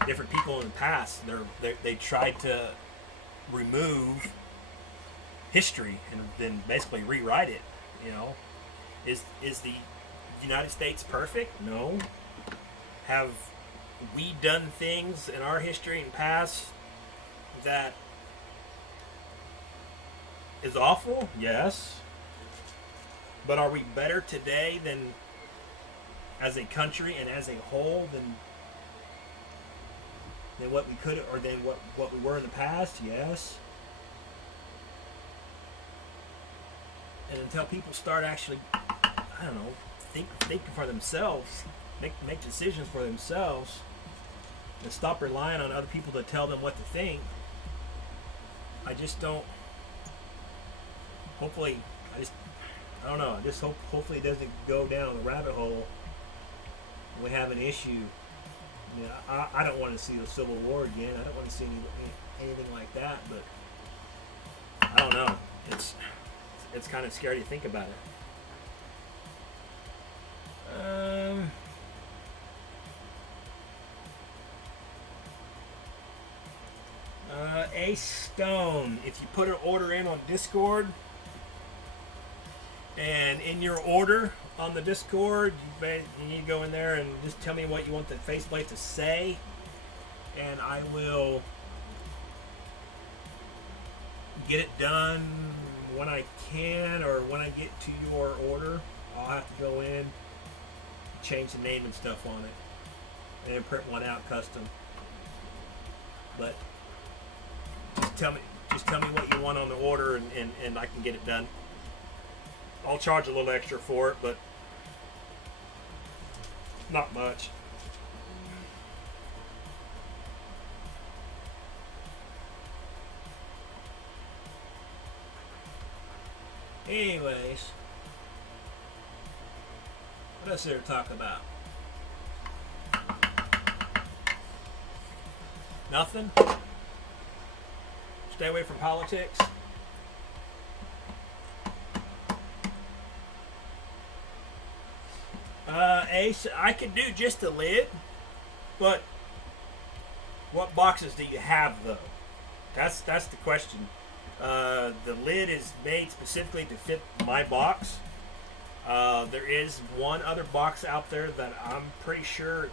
different people in the past. They tried to remove history and then basically rewrite it. You know, is the United States perfect? No. Have we done things in our history and past that is awful? Yes. But are we better today than as a country and as a whole than what we could, or than what we were in the past? Yes. And until people start actually, I don't know, thinking for themselves, make decisions for themselves, and stop relying on other people to tell them what to think, I just don't. Hopefully, I don't know. I just hopefully it doesn't go down the rabbit hole. We have an issue. You know, I don't want to see a civil war again. I don't want to see anything like that. But I don't know. It's kind of scary to think about it. A Stone. If you put an order in on Discord, and in your order on the Discord, you need to go in there and just tell me what you want the faceplate to say, and I will get it done when I can, or when I get to your order. I'll have to go in, change the name and stuff on it, and then print one out custom. But just tell me what you want on the order, and I can get it done. I'll charge a little extra for it, but not much. Anyways, what else is there to talk about? Nothing? Stay away from politics? Ace, I could do just a lid, but what boxes do you have, though? That's the question. The lid is made specifically to fit my box. There is one other box out there that I'm pretty sure,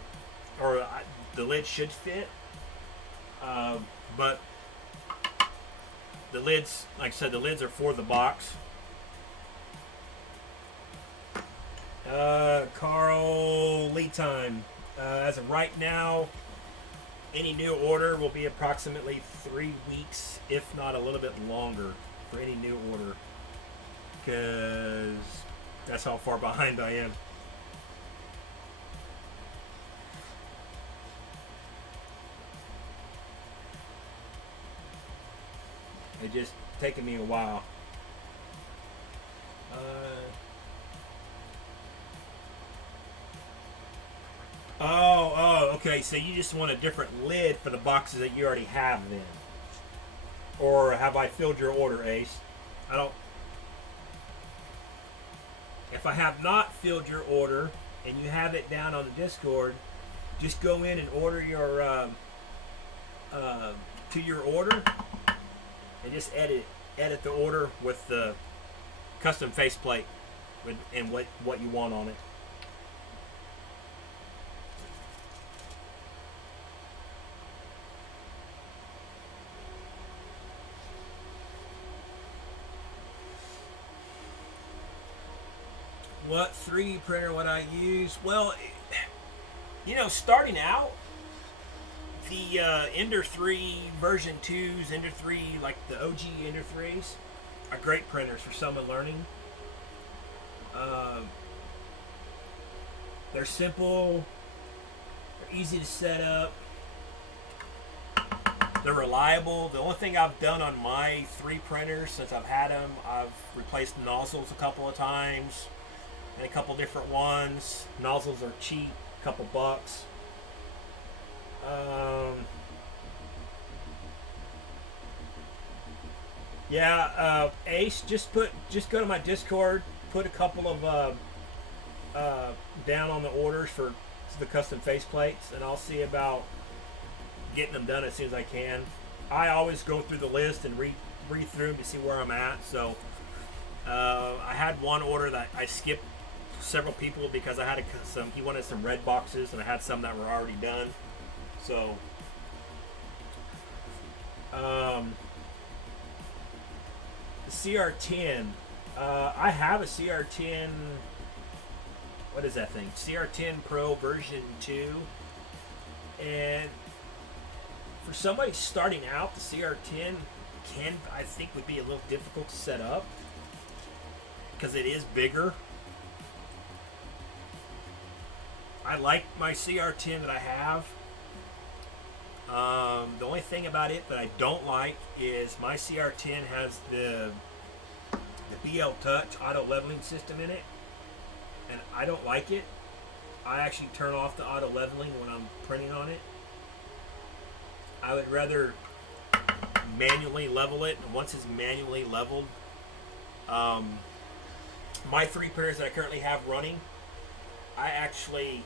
the lid should fit. But the lids, like I said, the lids are for the box. Carl, lead time. As of right now, any new order will be approximately 3 weeks, if not a little bit longer, for any new order. Because that's how far behind I am. It just taken me a while. Okay. So you just want a different lid for the boxes that you already have, then, or have I filled your order, Ace? I don't. If I have not filled your order and you have it down on the Discord, just go in and order your to your order, and just edit the order with the custom faceplate and what you want on it. What 3D printer would I use? Well, starting out, the Ender 3 version 2s, Ender 3, like the OG Ender 3s, are great printers for someone learning. They're simple, they're easy to set up, they're reliable. The only thing I've done on my 3 printers since I've had them, I've replaced nozzles a couple of times, and a couple different ones. Nozzles are cheap, a couple bucks. Ace, just go to my Discord, put a couple of down on the orders for the custom faceplates, and I'll see about getting them done as soon as I can. I always go through the list and read through to see where I'm at. So I had one order that I skipped several people because I had he wanted some red boxes, and I had some that were already done. So the CR10, I have a CR10. What is that thing? CR10 Pro version 2, and for somebody starting out, the CR10 I think would be a little difficult to set up because it is bigger. I like my CR10 that I have. The only thing about it that I don't like is my CR10 has the BL Touch auto leveling system in it, and I don't like it. I actually turn off the auto leveling when I'm printing on it. I would rather manually level it, and once it's manually leveled, my 3 printers that I currently have running, I actually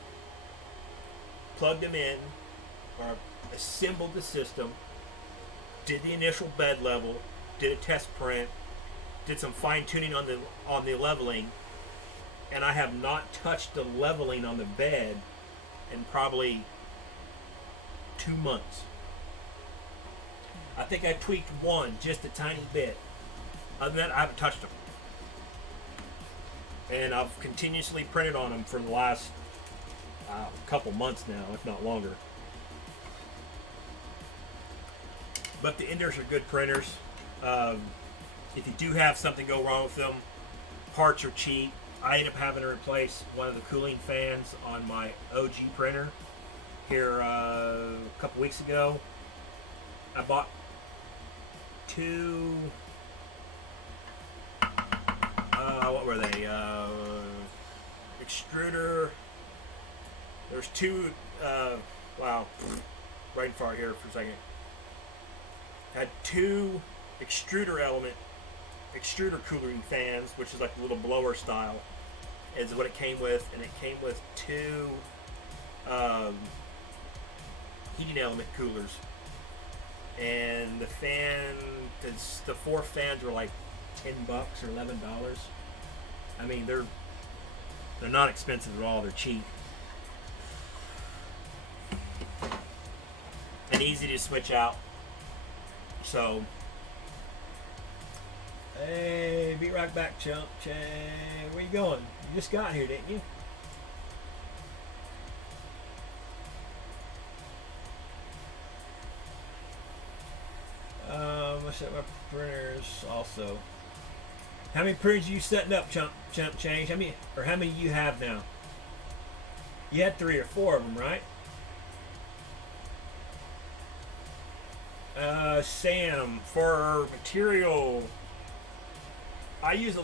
plugged them in, or assembled the system, did the initial bed level, did a test print, did some fine tuning on the leveling, and I have not touched the leveling on the bed in probably 2 months. I think I tweaked one just a tiny bit. Other than that, I haven't touched them. And I've continuously printed on them for the last couple months now, if not longer. But the Enders are good printers. If you do have something go wrong with them, parts are cheap. I ended up having to replace one of the cooling fans on my OG printer here a couple weeks ago. I bought 2. What were they? Extruder. There's 2. Wow, brain fart here for a second. Had 2 extruder cooling fans, which is like a little blower style, is what it came with, and it came with 2 heating element coolers. And the 4 fans were like $10 or $11. I mean, they're not expensive at all. They're cheap and easy to switch out. So, hey, be right back, chump. Where you going? You just got here, didn't you? Let's set my printers also. How many printers are you setting up, chump change? How many you have now? You had 3 or 4 of them, right? Sam, for material, I use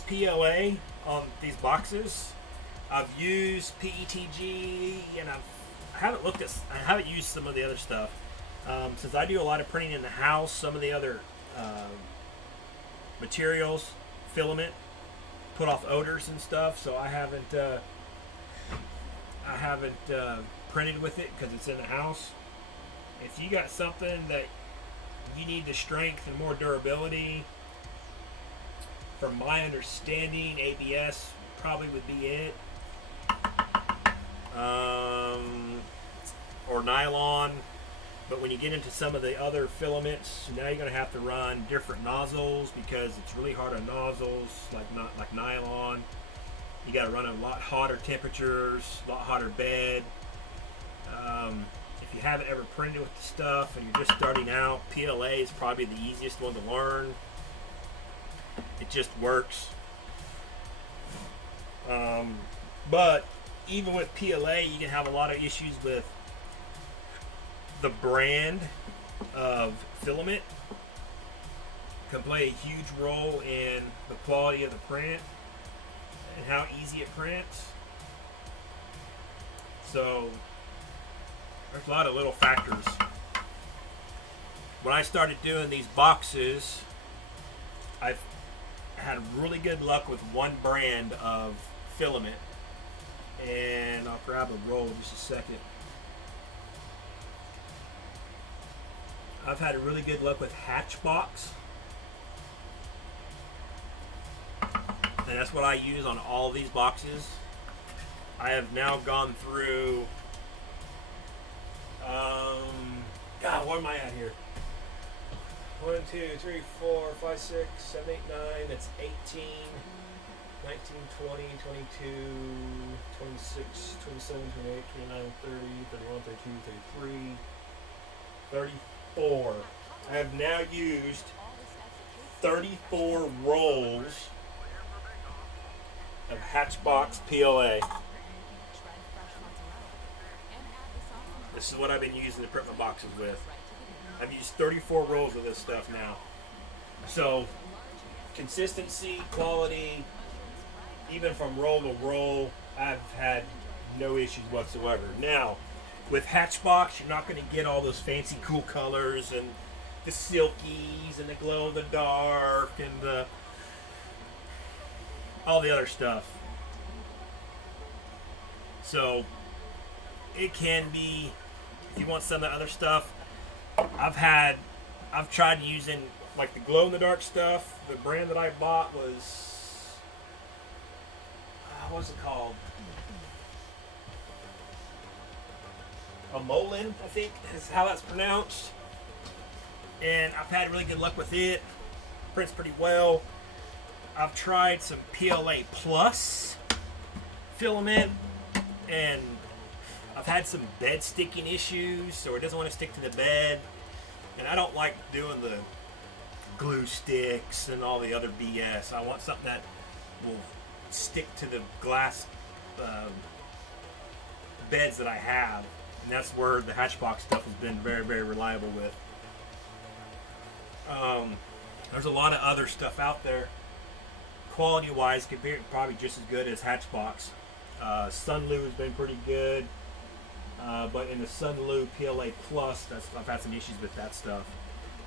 PLA on these boxes. I've used PETG, and I haven't used some of the other stuff. Since I do a lot of printing in the house, some of the other materials, filament, put off odors and stuff. So I haven't printed with it because it's in the house. If you got something that you need the strength and more durability, from my understanding, ABS probably would be it. Or nylon. But when you get into some of the other filaments, now you're going to have to run different nozzles because it's really hard on nozzles, like nylon. You got to run a lot hotter temperatures, a lot hotter bed. If you haven't ever printed with the stuff and you're just starting out, PLA is probably the easiest one to learn. It just works. But even with PLA, you can have a lot of issues with the brand of filament. Can play a huge role in the quality of the print and how easy it prints. So there's a lot of little factors. When I started doing these boxes, I've had really good luck with one brand of filament. And I'll grab a roll just a second. I've had really good luck with Hatchbox. And that's what I use on all these boxes. I have now gone through God, what am I at here? 1, 2, 3, 4, 5, 6, 7, 8, 9. That's 18, 19, 20, 22, 26, 27, 28, 29, 30, 31, 32, 33, 34. I have now used 34 rolls of Hatchbox PLA. This is what I've been using to print my boxes with. I've used 34 rolls of this stuff now. So, consistency, quality, even from roll to roll, I've had no issues whatsoever. Now, with Hatchbox, you're not going to get all those fancy cool colors and the silkies and the glow in the dark and all the other stuff. So, it can be, if you want some of the other stuff, I've tried using like the glow in the dark stuff. The brand that I bought was, what's it called? Amolin, I think is how that's pronounced. And I've had really good luck with it. Prints pretty well. I've tried some PLA Plus filament, and I've had some bed sticking issues, so it doesn't want to stick to the bed. And I don't like doing the glue sticks and all the other BS. I want something that will stick to the glass beds that I have. And that's where the Hatchbox stuff has been very, very reliable with. There's a lot of other stuff out there. Quality-wise, probably just as good as Hatchbox. Sunlu has been pretty good. But in the Sunlu PLA Plus, I've had some issues with that stuff.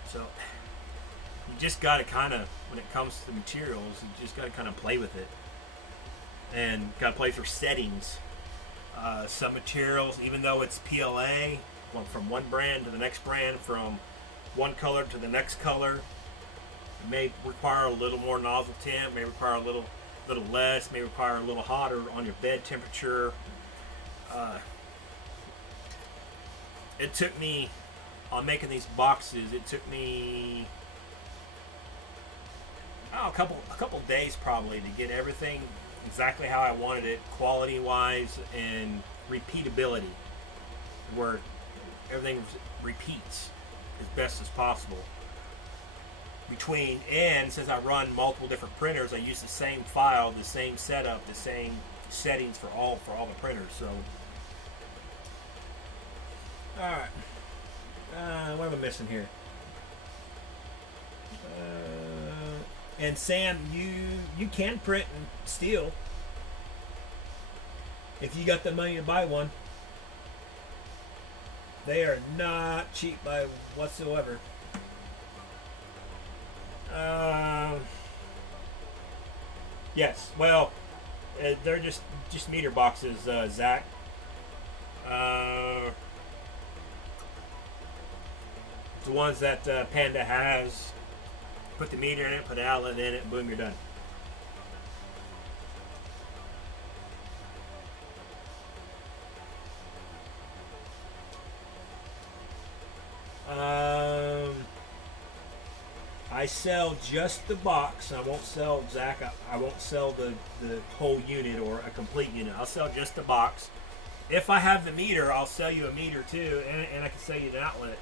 So you just got to kind of, when it comes to the materials, you just got to kind of play with it. And got to play for settings. Some materials, even though it's PLA, from one brand to the next brand, from one color to the next color, it may require a little more nozzle temp, may require a little less, may require a little hotter on your bed temperature. It took me, on making these boxes, it took me a couple days probably to get everything exactly how I wanted it, quality wise and repeatability, where everything repeats as best as possible. And since I run multiple different printers, I use the same file, the same setup, the same settings for all the printers. So, all right, what am I am I missing here? And Sam, you can print and steal if you got the money to buy one. They are not cheap by whatsoever. Yes, well, they're just meter boxes, Zach. The ones that Panda has. Put the meter in it, put the outlet in it, boom, you're done. I sell just the box. I won't sell, Zach, I won't sell the whole unit or a complete unit. I'll sell just the box. If I have the meter, I'll sell you a meter too, and I can sell you an outlet.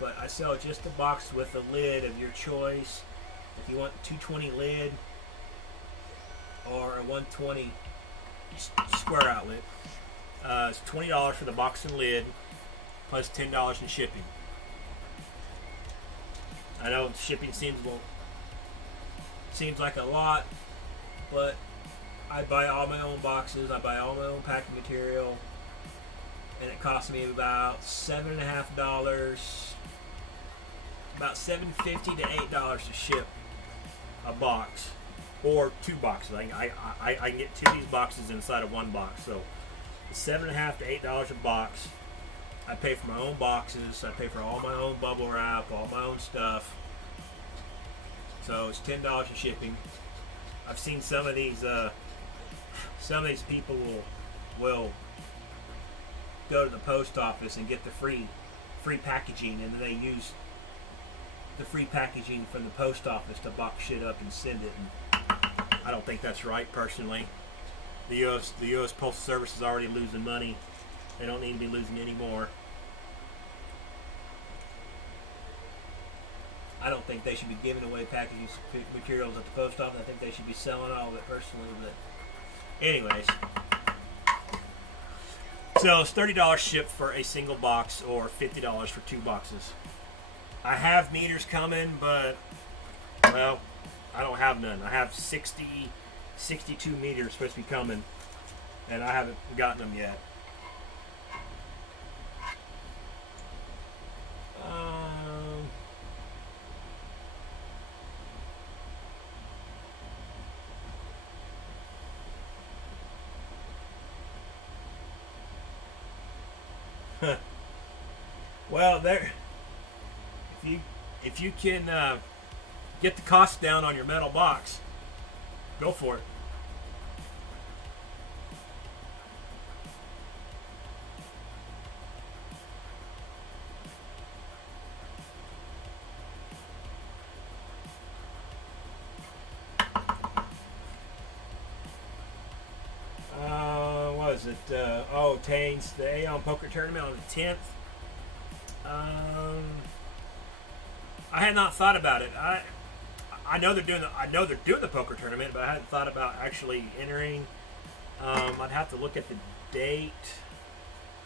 But I sell just the box with a lid of your choice. If you want 220 lid or a 120 square outlet, it's $20 for the box and lid, plus $10 in shipping. I know shipping seems like a lot, but I buy all my own boxes. I buy all my own packing material. And it cost me about $7.50, about $7.50 to $8 to ship a box, or 2 boxes. I can get 2 of these boxes inside of 1 box, so it's $7.50 to $8 a box. I pay for my own boxes. I pay for all my own bubble wrap, all my own stuff. So it's $10 in shipping. I've seen some of these people will go to the post office and get the free packaging, and then they use the free packaging from the post office to box shit up and send it. And I don't think that's right, personally. The U.S. Postal Service is already losing money. They don't need to be losing any more. I don't think they should be giving away packaging materials at the post office. I think they should be selling all of it personally. But anyways. So it's $30 shipped for a single box, or $50 for 2 boxes. I have meters coming, but, well, I don't have none. I have 62 meters supposed to be coming, and I haven't gotten them yet. Well, there. If you can get the cost down on your metal box, go for it. What is it? Tains, the Aeon Poker Tournament on the 10th. I had not thought about it. I know they're doing the poker tournament, but I hadn't thought about actually entering. I'd have to look at the date.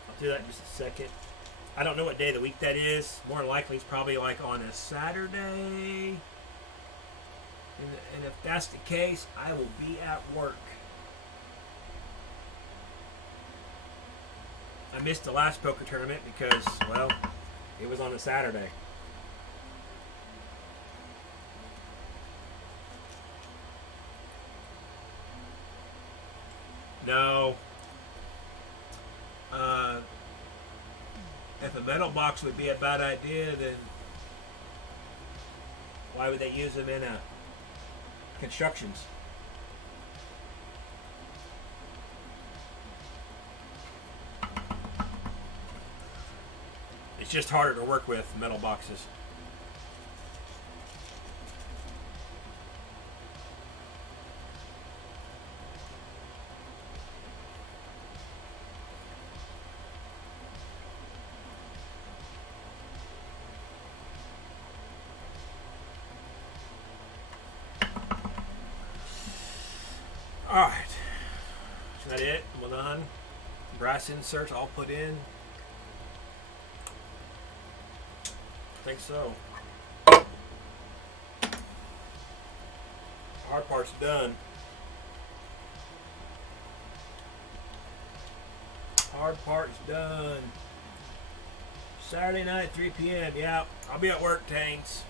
I'll do that in just a second. I don't know what day of the week that is. More than likely, it's probably like on a Saturday. And if that's the case, I will be at work. I missed the last poker tournament because, well, it was on a Saturday. No. If a metal box would be a bad idea, then why would they use them in constructions? It's just harder to work with metal boxes. Alright, is that it? Well done. Brass inserts all put in. think so. Hard part's done. Hard part's done. Saturday night, 3 p.m. Yeah, I'll be at work, Tains.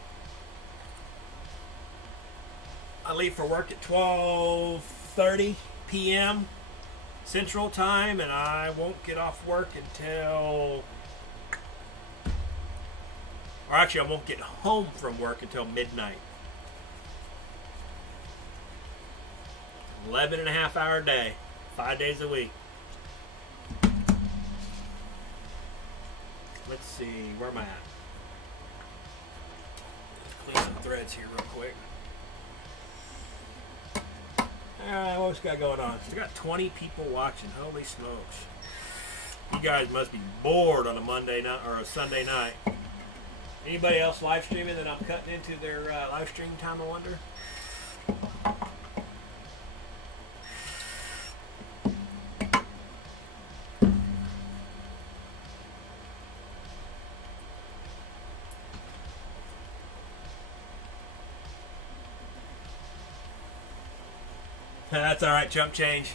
I leave for work at 12:30 p.m. Central Time, and I won't get off work until... Or actually, I won't get home from work until midnight. 11.5-hour day, 5 days a week. Let's see, where am I at? Let's clean some threads here real quick. Alright, what's got going on? Still got 20 people watching. Holy smokes. You guys must be bored on a Monday night or a Sunday night. Anybody else live streaming that I'm cutting into their live stream time, I wonder? That's alright, chump change.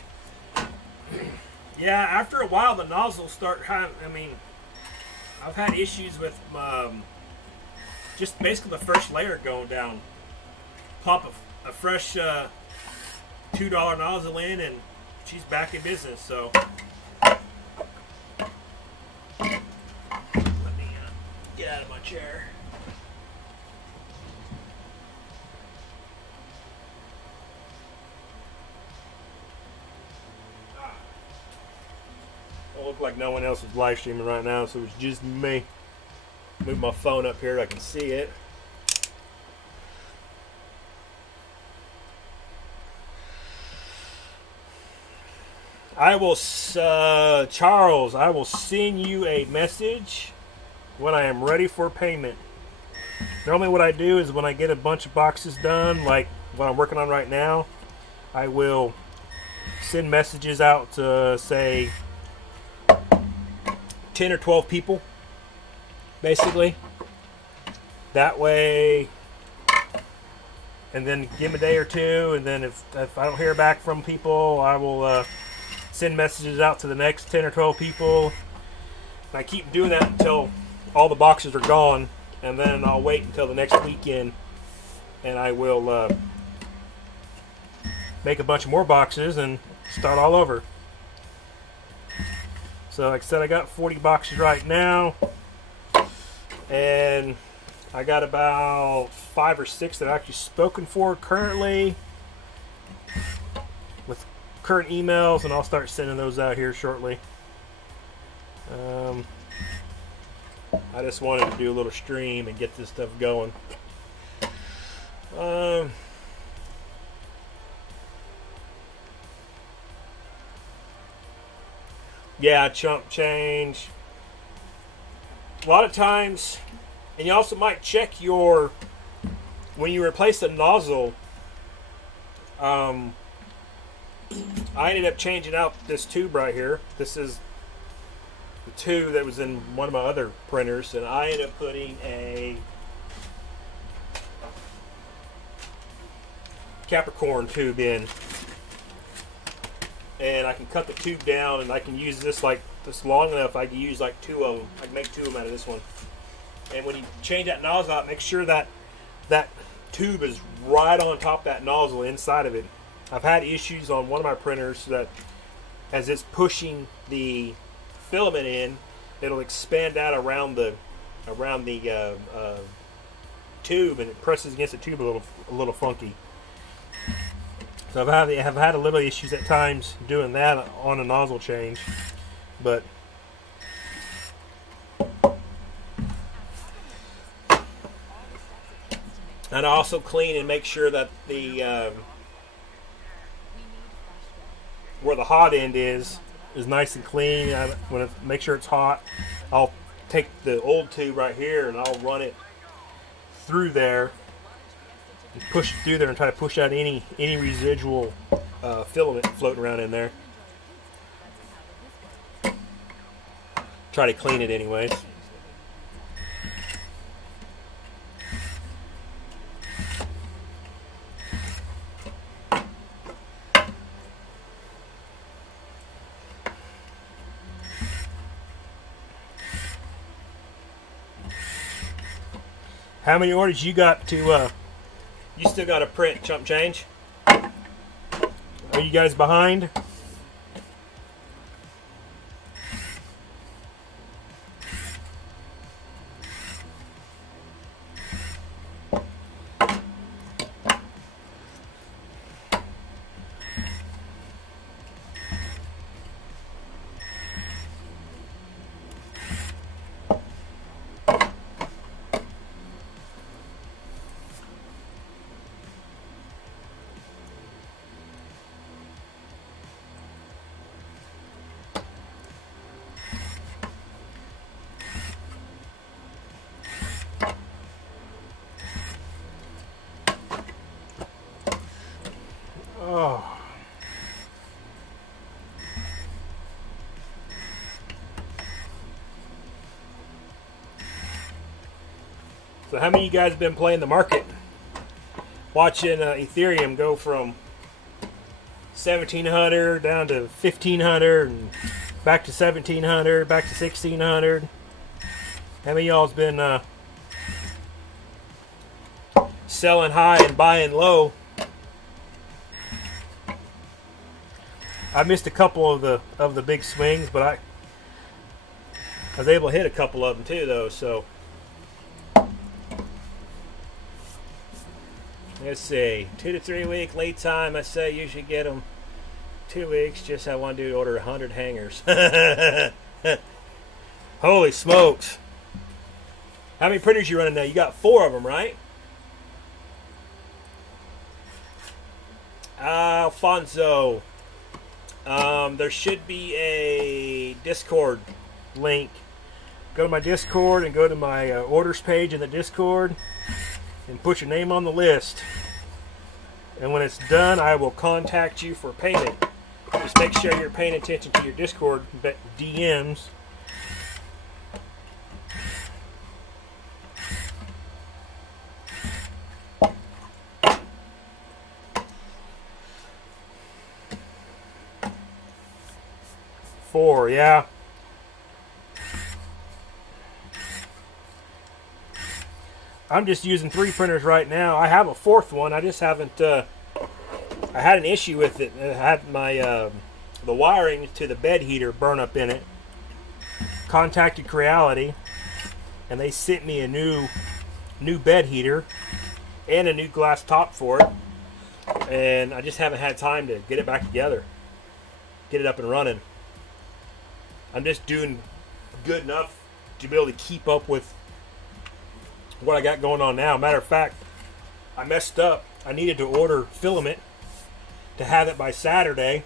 Yeah, after a while the nozzles start I've had issues with just basically the first layer going down. Pop a fresh $2 nozzle in and she's back in business, so let me get out of my chair. Look like no one else is live streaming right now, so it's just me. Move my phone up here so I can see it. I will, Charles, I will send you a message when I am ready for payment. Normally what I do is when I get a bunch of boxes done, like what I'm working on right now, I will send messages out to, say, 10 or 12 people, basically. That way, and then give them a day or two, and then if I don't hear back from people, I will send messages out to the next 10 or 12 people. And I keep doing that until all the boxes are gone, and then I'll wait until the next weekend, and I will make a bunch of more boxes and start all over. So like I said, I got 40 boxes right now, and I got about 5 or 6 that I've actually spoken for currently with current emails, and I'll start sending those out here shortly. I just wanted to do a little stream and get this stuff going. Yeah, chump change. A lot of times, and you also might check your, when you replace the nozzle, I ended up changing out this tube right here. This is the tube that was in one of my other printers, and I ended up putting a Capricorn tube in. And I can cut the tube down, and I can use this like this long enough. I can use like 2 of them. I can make 2 of them out of this one. And when you change that nozzle out, make sure that that tube is right on top of that nozzle inside of it. I've had issues on one of my printers that as it's pushing the filament in, it'll expand out around the tube, and it presses against the tube a little funky. So I've had a little issues at times doing that on a nozzle change, but and I also clean and make sure that the where the hot end is nice and clean. I want to make sure it's hot. I'll take the old tube right here and I'll run it through there. Push it through there and try to push out any residual filament floating around in there. Try to clean it anyways. How many orders you got to, you still got to print, chump change? Are you guys behind? Oh. So how many of you guys have been playing the market? Watching Ethereum go from 1700 down to 1500 and back to 1700, back to 1600. How many of y'all's been selling high and buying low? I missed a couple of the big swings, but I was able to hit a couple of them too, though. So let's see, 2 to 3 week lead time. I say you should get them 2 weeks. Just I want to do order 100 hangers. Holy smokes! How many printers you running now? You got 4 of them, right? Alfonso. There should be a Discord link. Go to my Discord and go to my orders page in the Discord and put your name on the list. And when it's done, I will contact you for payment. Just make sure you're paying attention to your Discord DMs. Four, yeah. I'm just using 3 printers right now. I have a 4th one. I just haven't. I had an issue with it. I had my the wiring to the bed heater burn up in it. Contacted Creality, and they sent me a new bed heater and a new glass top for it. And I just haven't had time to get it back together, get it up and running. I'm just doing good enough to be able to keep up with what I got going on now. Matter of fact, I messed up. I needed to order filament to have it by Saturday.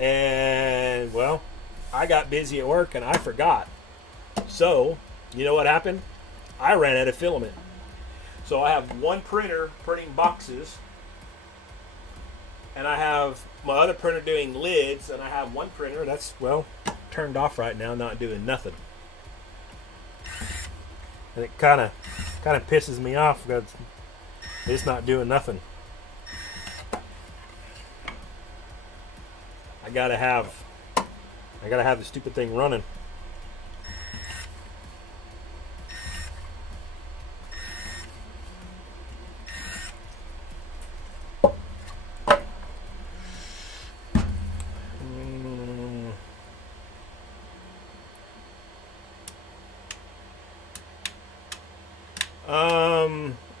And, well, I got busy at work and I forgot. So, you know what happened? I ran out of filament. So I have one printer printing boxes. And I have my other printer doing lids, and I have one printer that's, well, turned off right now, not doing nothing. And it kind of pisses me off because it's not doing nothing. I gotta have the stupid thing running.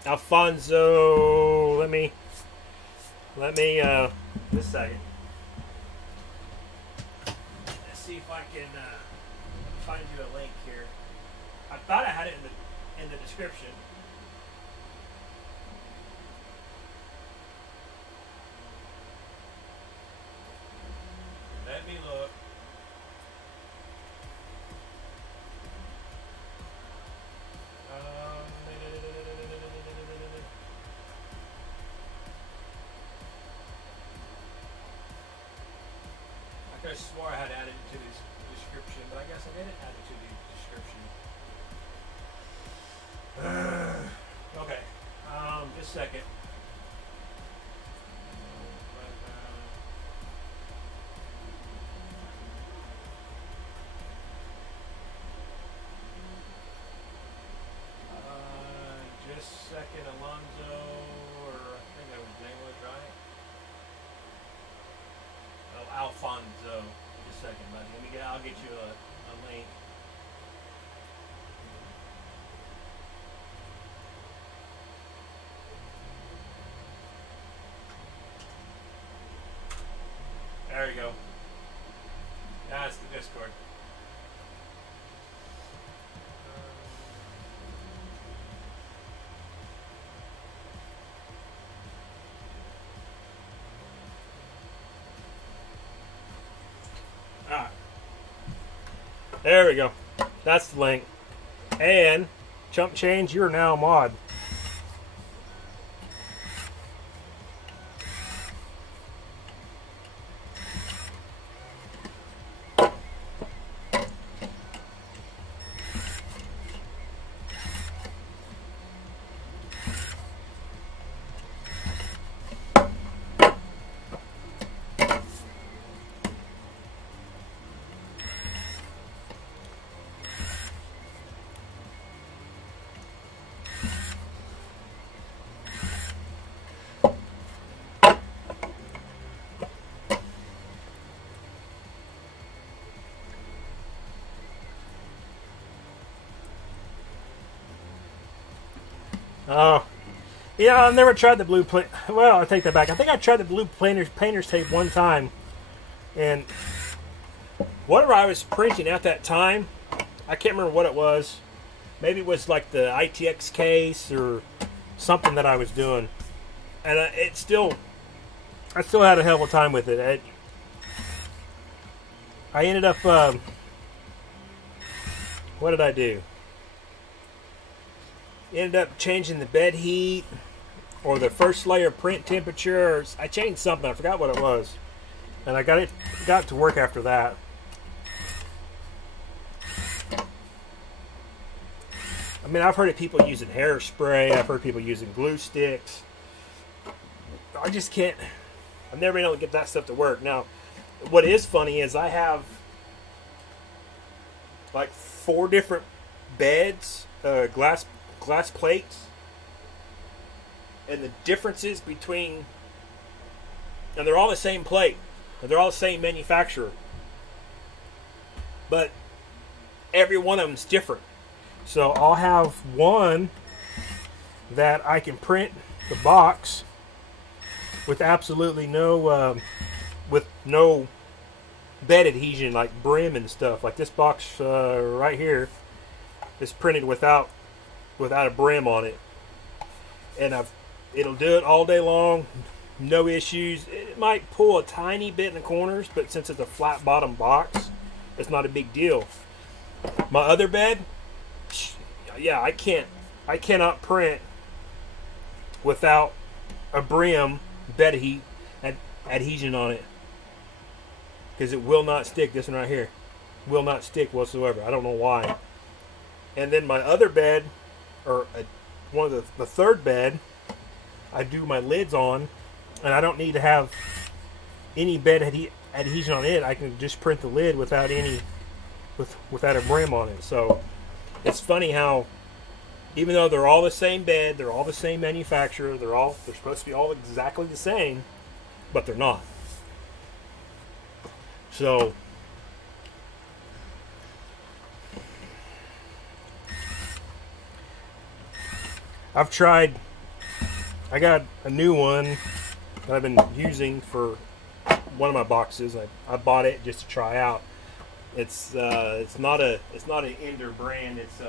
Alfonso, let me this second. Let's see if I can find you a link here. I thought I had it in the description. Let me look. I swore I had added it to the description, but I guess I didn't add it to the description. Okay, just a second. second, Alonzo, or I think that was his name was, right? Oh, Alfonso. Just a second, buddy. I'll get you a link. There you go. That's the Discord. Alright. There we go. That's the link. And Chump Change, you're now a mod. Oh, yeah, I've never tried the blue well, I take that back. I think I tried the blue painter's tape one time, and whatever I was printing at that time, I can't remember what it was. Maybe it was like the ITX case or something that I was doing, and I still had a hell of a time with it. I ended up, what did I do? Ended up changing the bed heat or the first layer print temperature. I changed something. I forgot what it was, and I got to work after that. I mean, I've heard of people using hairspray. I've heard people using glue sticks. I just can't. I've never been able to get that stuff to work. Now, what is funny is I have like 4 different beds, glass plates, and the differences between, and they're all the same plate, and they're all the same manufacturer, but every one of them's different. So I'll have one that I can print the box with absolutely no bed adhesion, like brim and stuff. Like this box right here is printed without a brim on it, and it'll do it all day long, no issues. It might pull a tiny bit in the corners, but since it's a flat bottom box, it's not a big deal. My other bed, yeah, I cannot print without a brim bed adhesion on it, because it will not stick. This one right here will not stick whatsoever. I don't know why. And then my other bed, or one of the third bed, I do my lids on, and I don't need to have any bed adhesion on it. I can just print the lid without without a brim on it. So it's funny how, even though they're all the same bed, they're all the same manufacturer, they're supposed to be all exactly the same, but they're not. So I've tried. I got a new one that I've been using for one of my boxes. I bought it just to try out. It's not an Ender brand. It's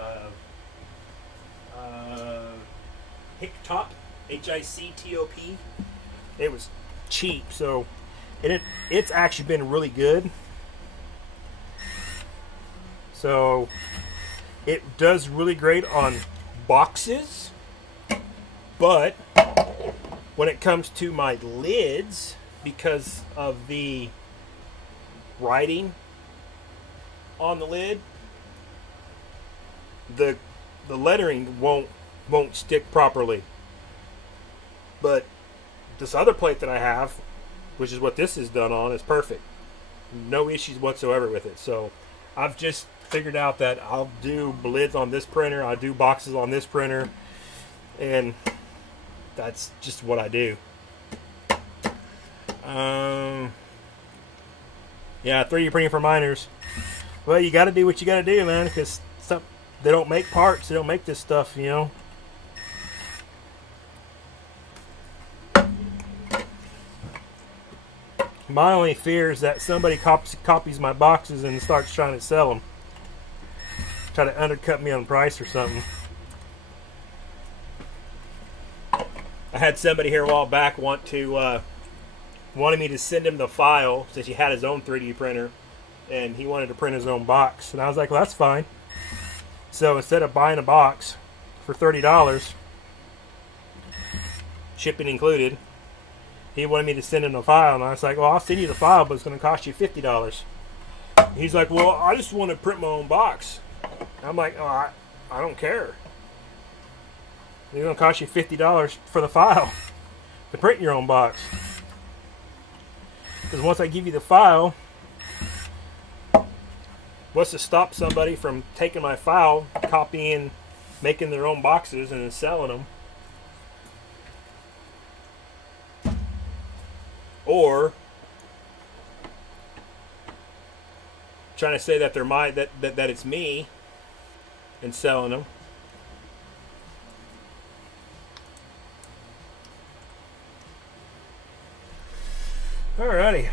Hictop, HICTOP. It was cheap, so it's actually been really good. So it does really great on boxes, but when it comes to my lids, because of the writing on the lid, the lettering won't stick properly. But this other plate that I have, which is what this is done on, is perfect. No issues whatsoever with it. So I've just figured out that I'll do lids on this printer, I'll do boxes on this printer, and that's just what I do. Yeah, 3D printing for miners. Well, you got to do what you got to do, man, because they don't make parts. They don't make this stuff, you know. My only fear is that somebody copies my boxes and starts trying to sell them. Try to undercut me on price or something. I had somebody here a while back wanted me to send him the file since he had his own 3D printer and he wanted to print his own box. And I was like, well, that's fine. So instead of buying a box for $30, shipping included, he wanted me to send him the file. And I was like, well, I'll send you the file, but it's going to cost you $50. He's like, well, I just want to print my own box. I'm like, oh, I don't care. It's going to cost you $50 for the file to print your own box. Because once I give you the file, what's to stop somebody from taking my file, copying, making their own boxes, and then selling them? Or trying to say that they're that it's me and selling them. Alrighty.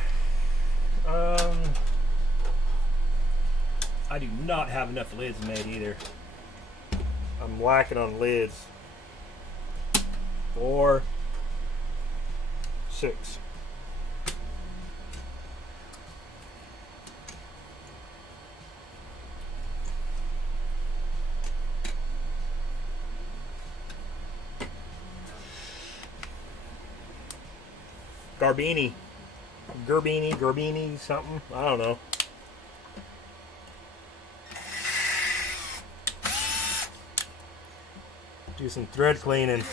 I do not have enough lids made either. I'm lacking on lids. 4, 6. Garbini, something. I don't know. Do some thread cleaning.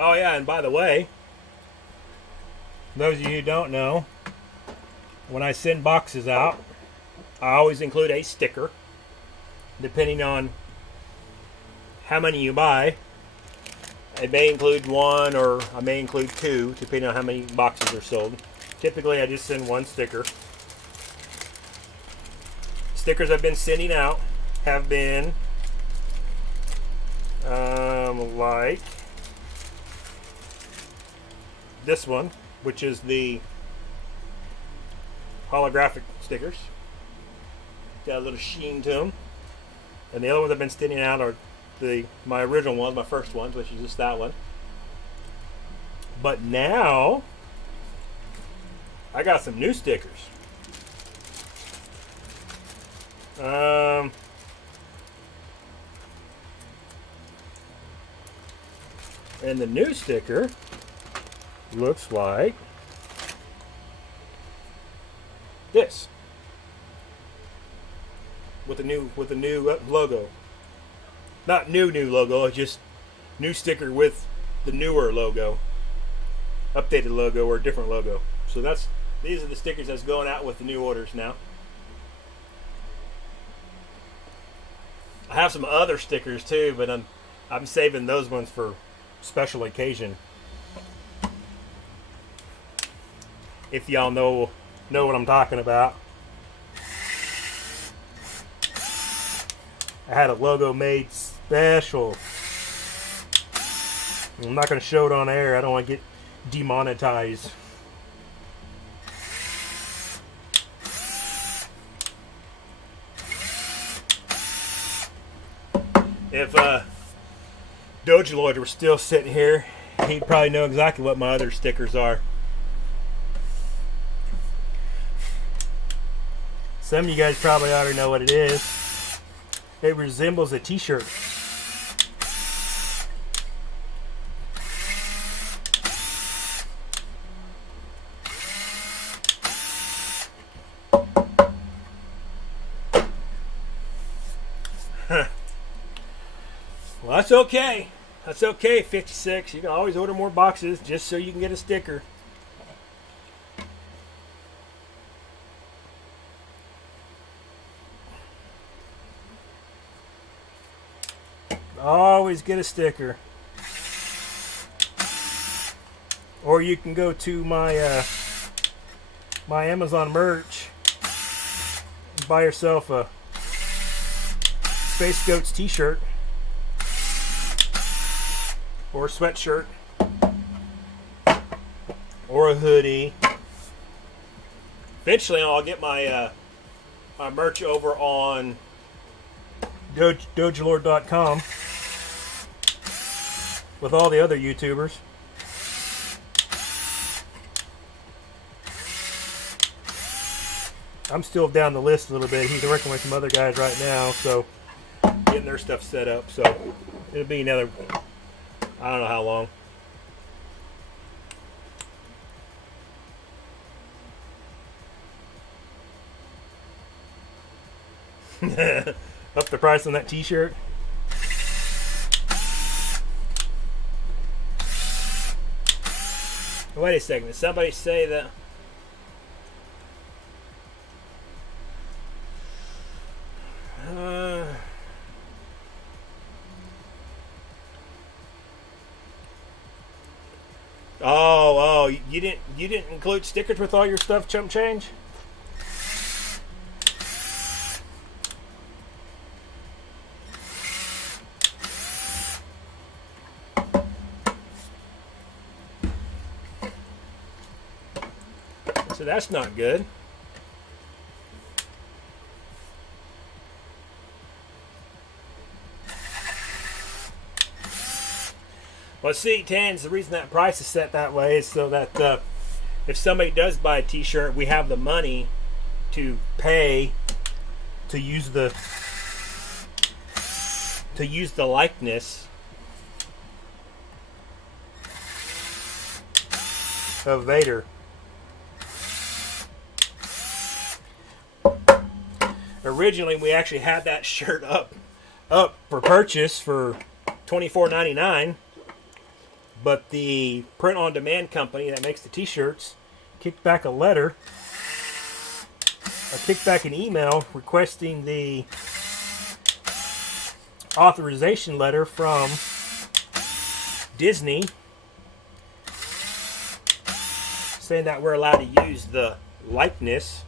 Oh yeah, and by the way, those of you who don't know, when I send boxes out, I always include a sticker, depending on how many you buy. I may include 1 or I may include 2, depending on how many boxes are sold. Typically, I just send 1 sticker. Stickers I've been sending out have been like this one, which is the holographic stickers. Got a little sheen to them. And the other ones I've been sending out are my original ones, my first ones, which is just that one. But now I got some new stickers. And the new sticker looks like this, with the new logo. Not new logo, it's just new sticker with the newer logo, updated logo, or a different logo. So these are the stickers that's going out with the new orders now. I have some other stickers too, but I'm saving those ones for special occasion. If y'all know what I'm talking about. I had a logo made special. I'm not going to show it on air. I don't want to get demonetized. If Doge Lloyd were still sitting here, he'd probably know exactly what my other stickers are. Some of you guys probably already know what it is. it resembles a t-shirt. Well, that's okay. That's okay, 56. You can always order more boxes just so you can get a sticker. Always get a sticker. Or you can go to my my Amazon merch and buy yourself a Space Goats t-shirt or a sweatshirt or a hoodie. Eventually I'll get my my merch over on dogelord.com with all the other YouTubers. I'm still down the list a little bit. He's working with some other guys right now, so getting their stuff set up. So it'll be another, I don't know how long. Up the price on that t-shirt. Wait a second, did somebody say that? Oh, you didn't include stickers with all your stuff, Chump Change? So that's not good. Well, see, Tans, the reason that price is set that way is so that if somebody does buy a t-shirt, we have the money to pay to use the likeness of Vader. Originally, we actually had that shirt up for purchase for $24.99, but the print-on-demand company that makes the t-shirts kicked back a letter, kicked back an email requesting the authorization letter from Disney saying that we're allowed to use the likeness.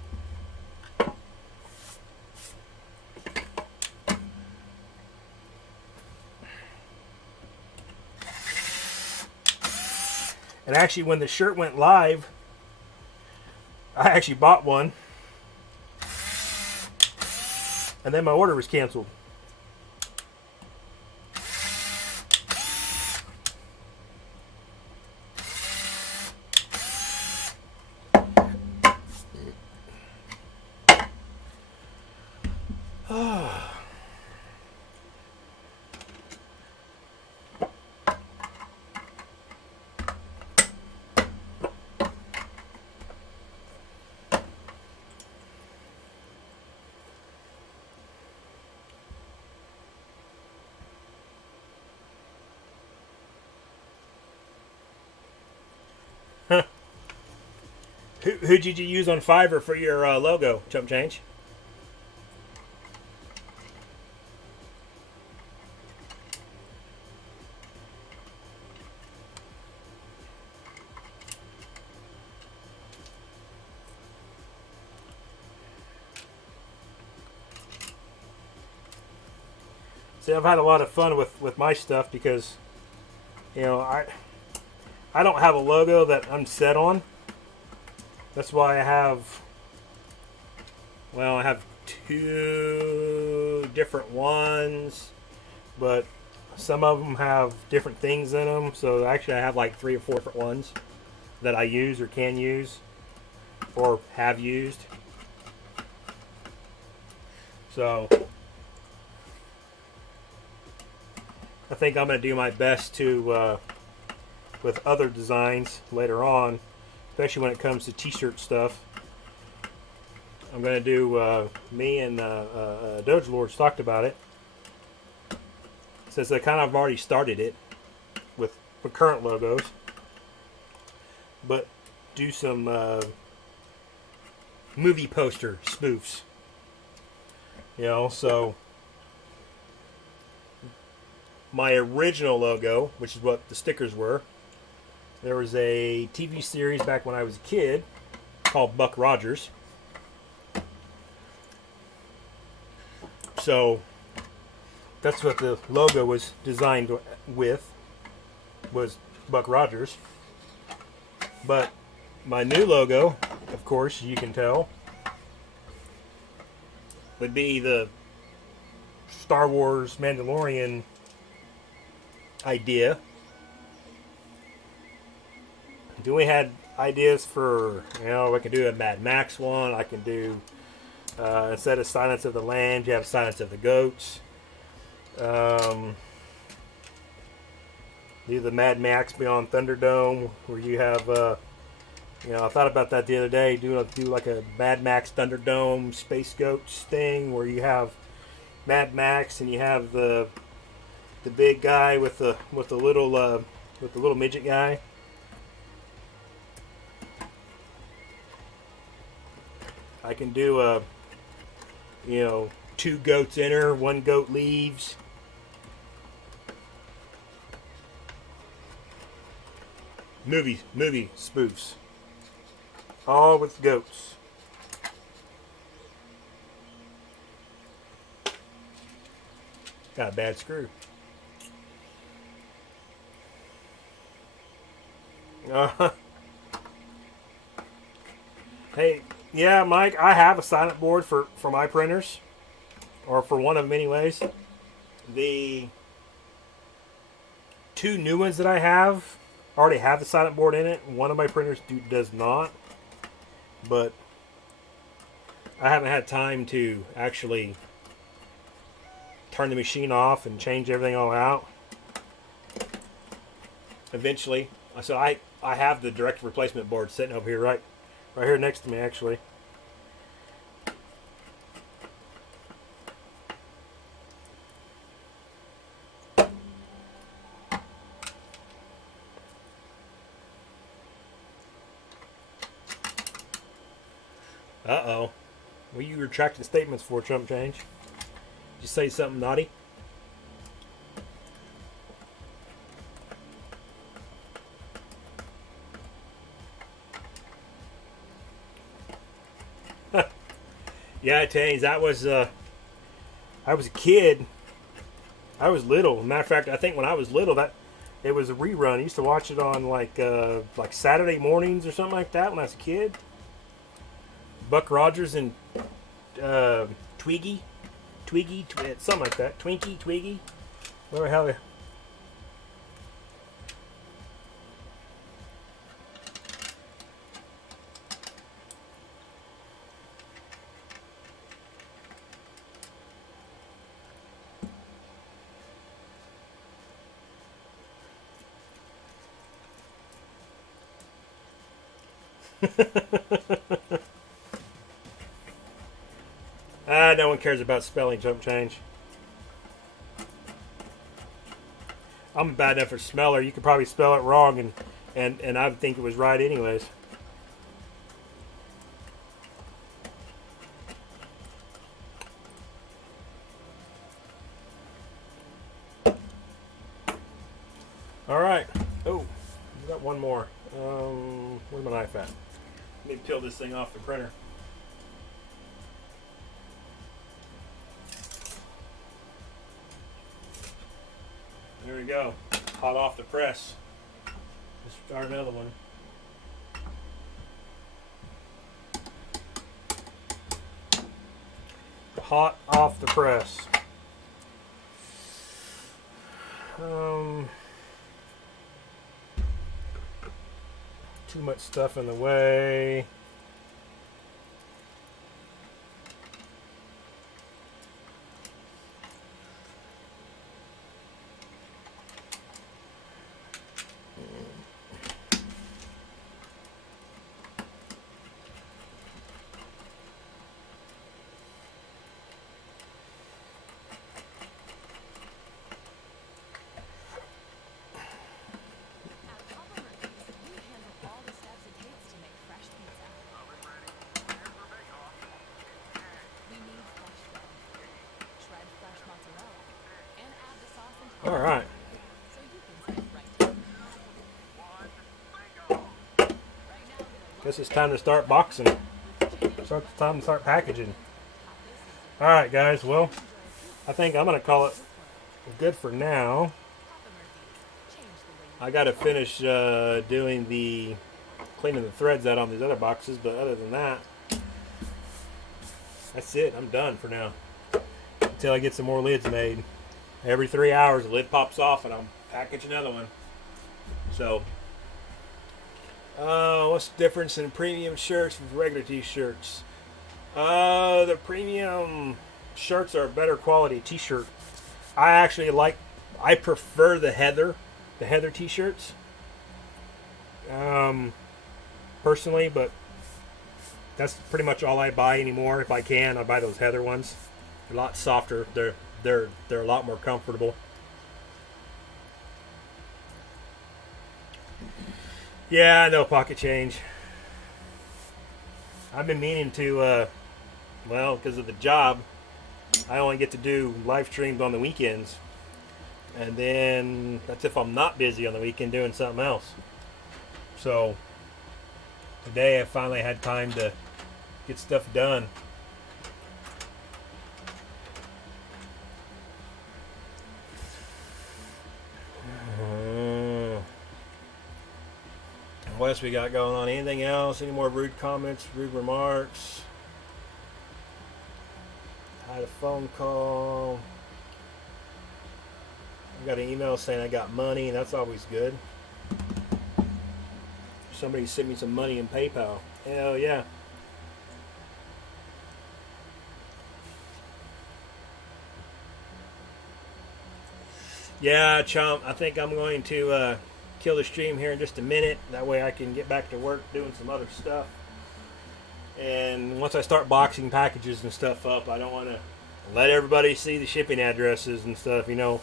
And actually, when the shirt went live, I actually bought one. And then my order was canceled. Who did you use on Fiverr for your logo, Chump Change? See, I've had a lot of fun with my stuff because, you know, I don't have a logo that I'm set on. That's why I have, well, I have two different ones, but some of them have different things in them. So actually I have like 3 or 4 different ones that I use or can use or have used. So I think I'm going to do my best to with other designs later on, especially when it comes to t-shirt stuff. I'm going to do, me and Doge Lords talked about it, since I kind of already started it with the current logos, but do some movie poster spoofs, you know. So my original logo, which is what the stickers were, there was a TV series back when I was a kid called Buck Rogers. So that's what the logo was designed with, was Buck Rogers. But my new logo, of course, you can tell, would be the Star Wars Mandalorian idea. Then we had ideas for, you know, I can do a Mad Max one. I can do, instead of Silence of the Lambs, you have Silence of the Goats. Do the Mad Max Beyond Thunderdome, where you have, you know, I thought about that the other day. Do like a Mad Max Thunderdome Space Goats thing, where you have Mad Max and you have the big guy with the little midget guy. I can do a, you know, 2 goats enter, 1 goat leaves. Movie spoofs. All with goats. Got a bad screw. Hey, yeah, Mike, I have a silent board for my printers, or for one of them anyways. The 2 new ones that I have already have the silent board in it. One of my printers does not, but I haven't had time to actually turn the machine off and change everything all out. Eventually, so I have the direct replacement board sitting over here, right here next to me, actually. Uh-oh. What are you retracting statements for, Chump Change? Did you say something naughty? Yeah, Tanes, I was a kid. I was little. Matter of fact, I think when I was little, that it was a rerun. I used to watch it on like Saturday mornings or something like that when I was a kid. Buck Rogers and Twiggy, something like that. Twiggy, whatever the hell. No one cares about spelling, Jump Change. I'm bad enough for smeller. You could probably spell it wrong, and I would think it was right anyways. All right. Oh, we got one more. Where's my knife at? Let me peel this thing off the printer. There we go. Hot off the press. Let's start another one. Hot off the press. Too much stuff in the way. All right. Guess it's time to start boxing. It's time to start packaging. All right, guys. Well, I think I'm gonna call it good for now. I got to finish doing the cleaning the threads out on these other boxes, but other than that, that's it. I'm done for now until I get some more lids made. Every 3 hours, a lid pops off, and I'll package another one. So, what's the difference in premium shirts with regular t-shirts? The premium shirts are a better quality t-shirt. I prefer the Heather t-shirts. Personally, but that's pretty much all I buy anymore. If I can, I buy those Heather ones. They're a lot softer. They're a lot more comfortable. Yeah, no pocket change. I've been meaning to, well, because of the job, I only get to do live streams on the weekends. And then that's if I'm not busy on the weekend doing something else. So today I finally had time to get stuff done. What else we got going on? Anything else? Any more rude comments, rude remarks? Had a phone call. I got an email saying I got money, and that's always good. Somebody sent me some money in PayPal. Hell yeah. Yeah, chump. I think I'm going to kill the stream here in just a minute. That way I can get back to work doing some other stuff. And once I start boxing packages and stuff up, I don't want to let everybody see the shipping addresses and stuff, you know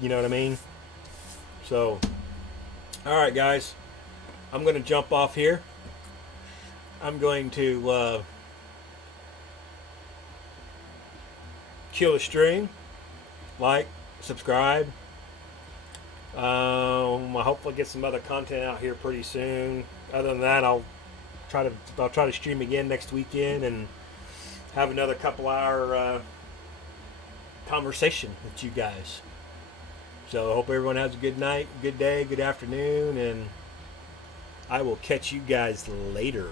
what I mean? So, alright guys, I'm going to jump off here. I'm going to kill the stream, like, subscribe. I hope I'll get some other content out here pretty soon. Other than that, I'll try to stream again next weekend and have another couple hour conversation with you guys. So I hope everyone has a good night, good day, good afternoon, and I will catch you guys later.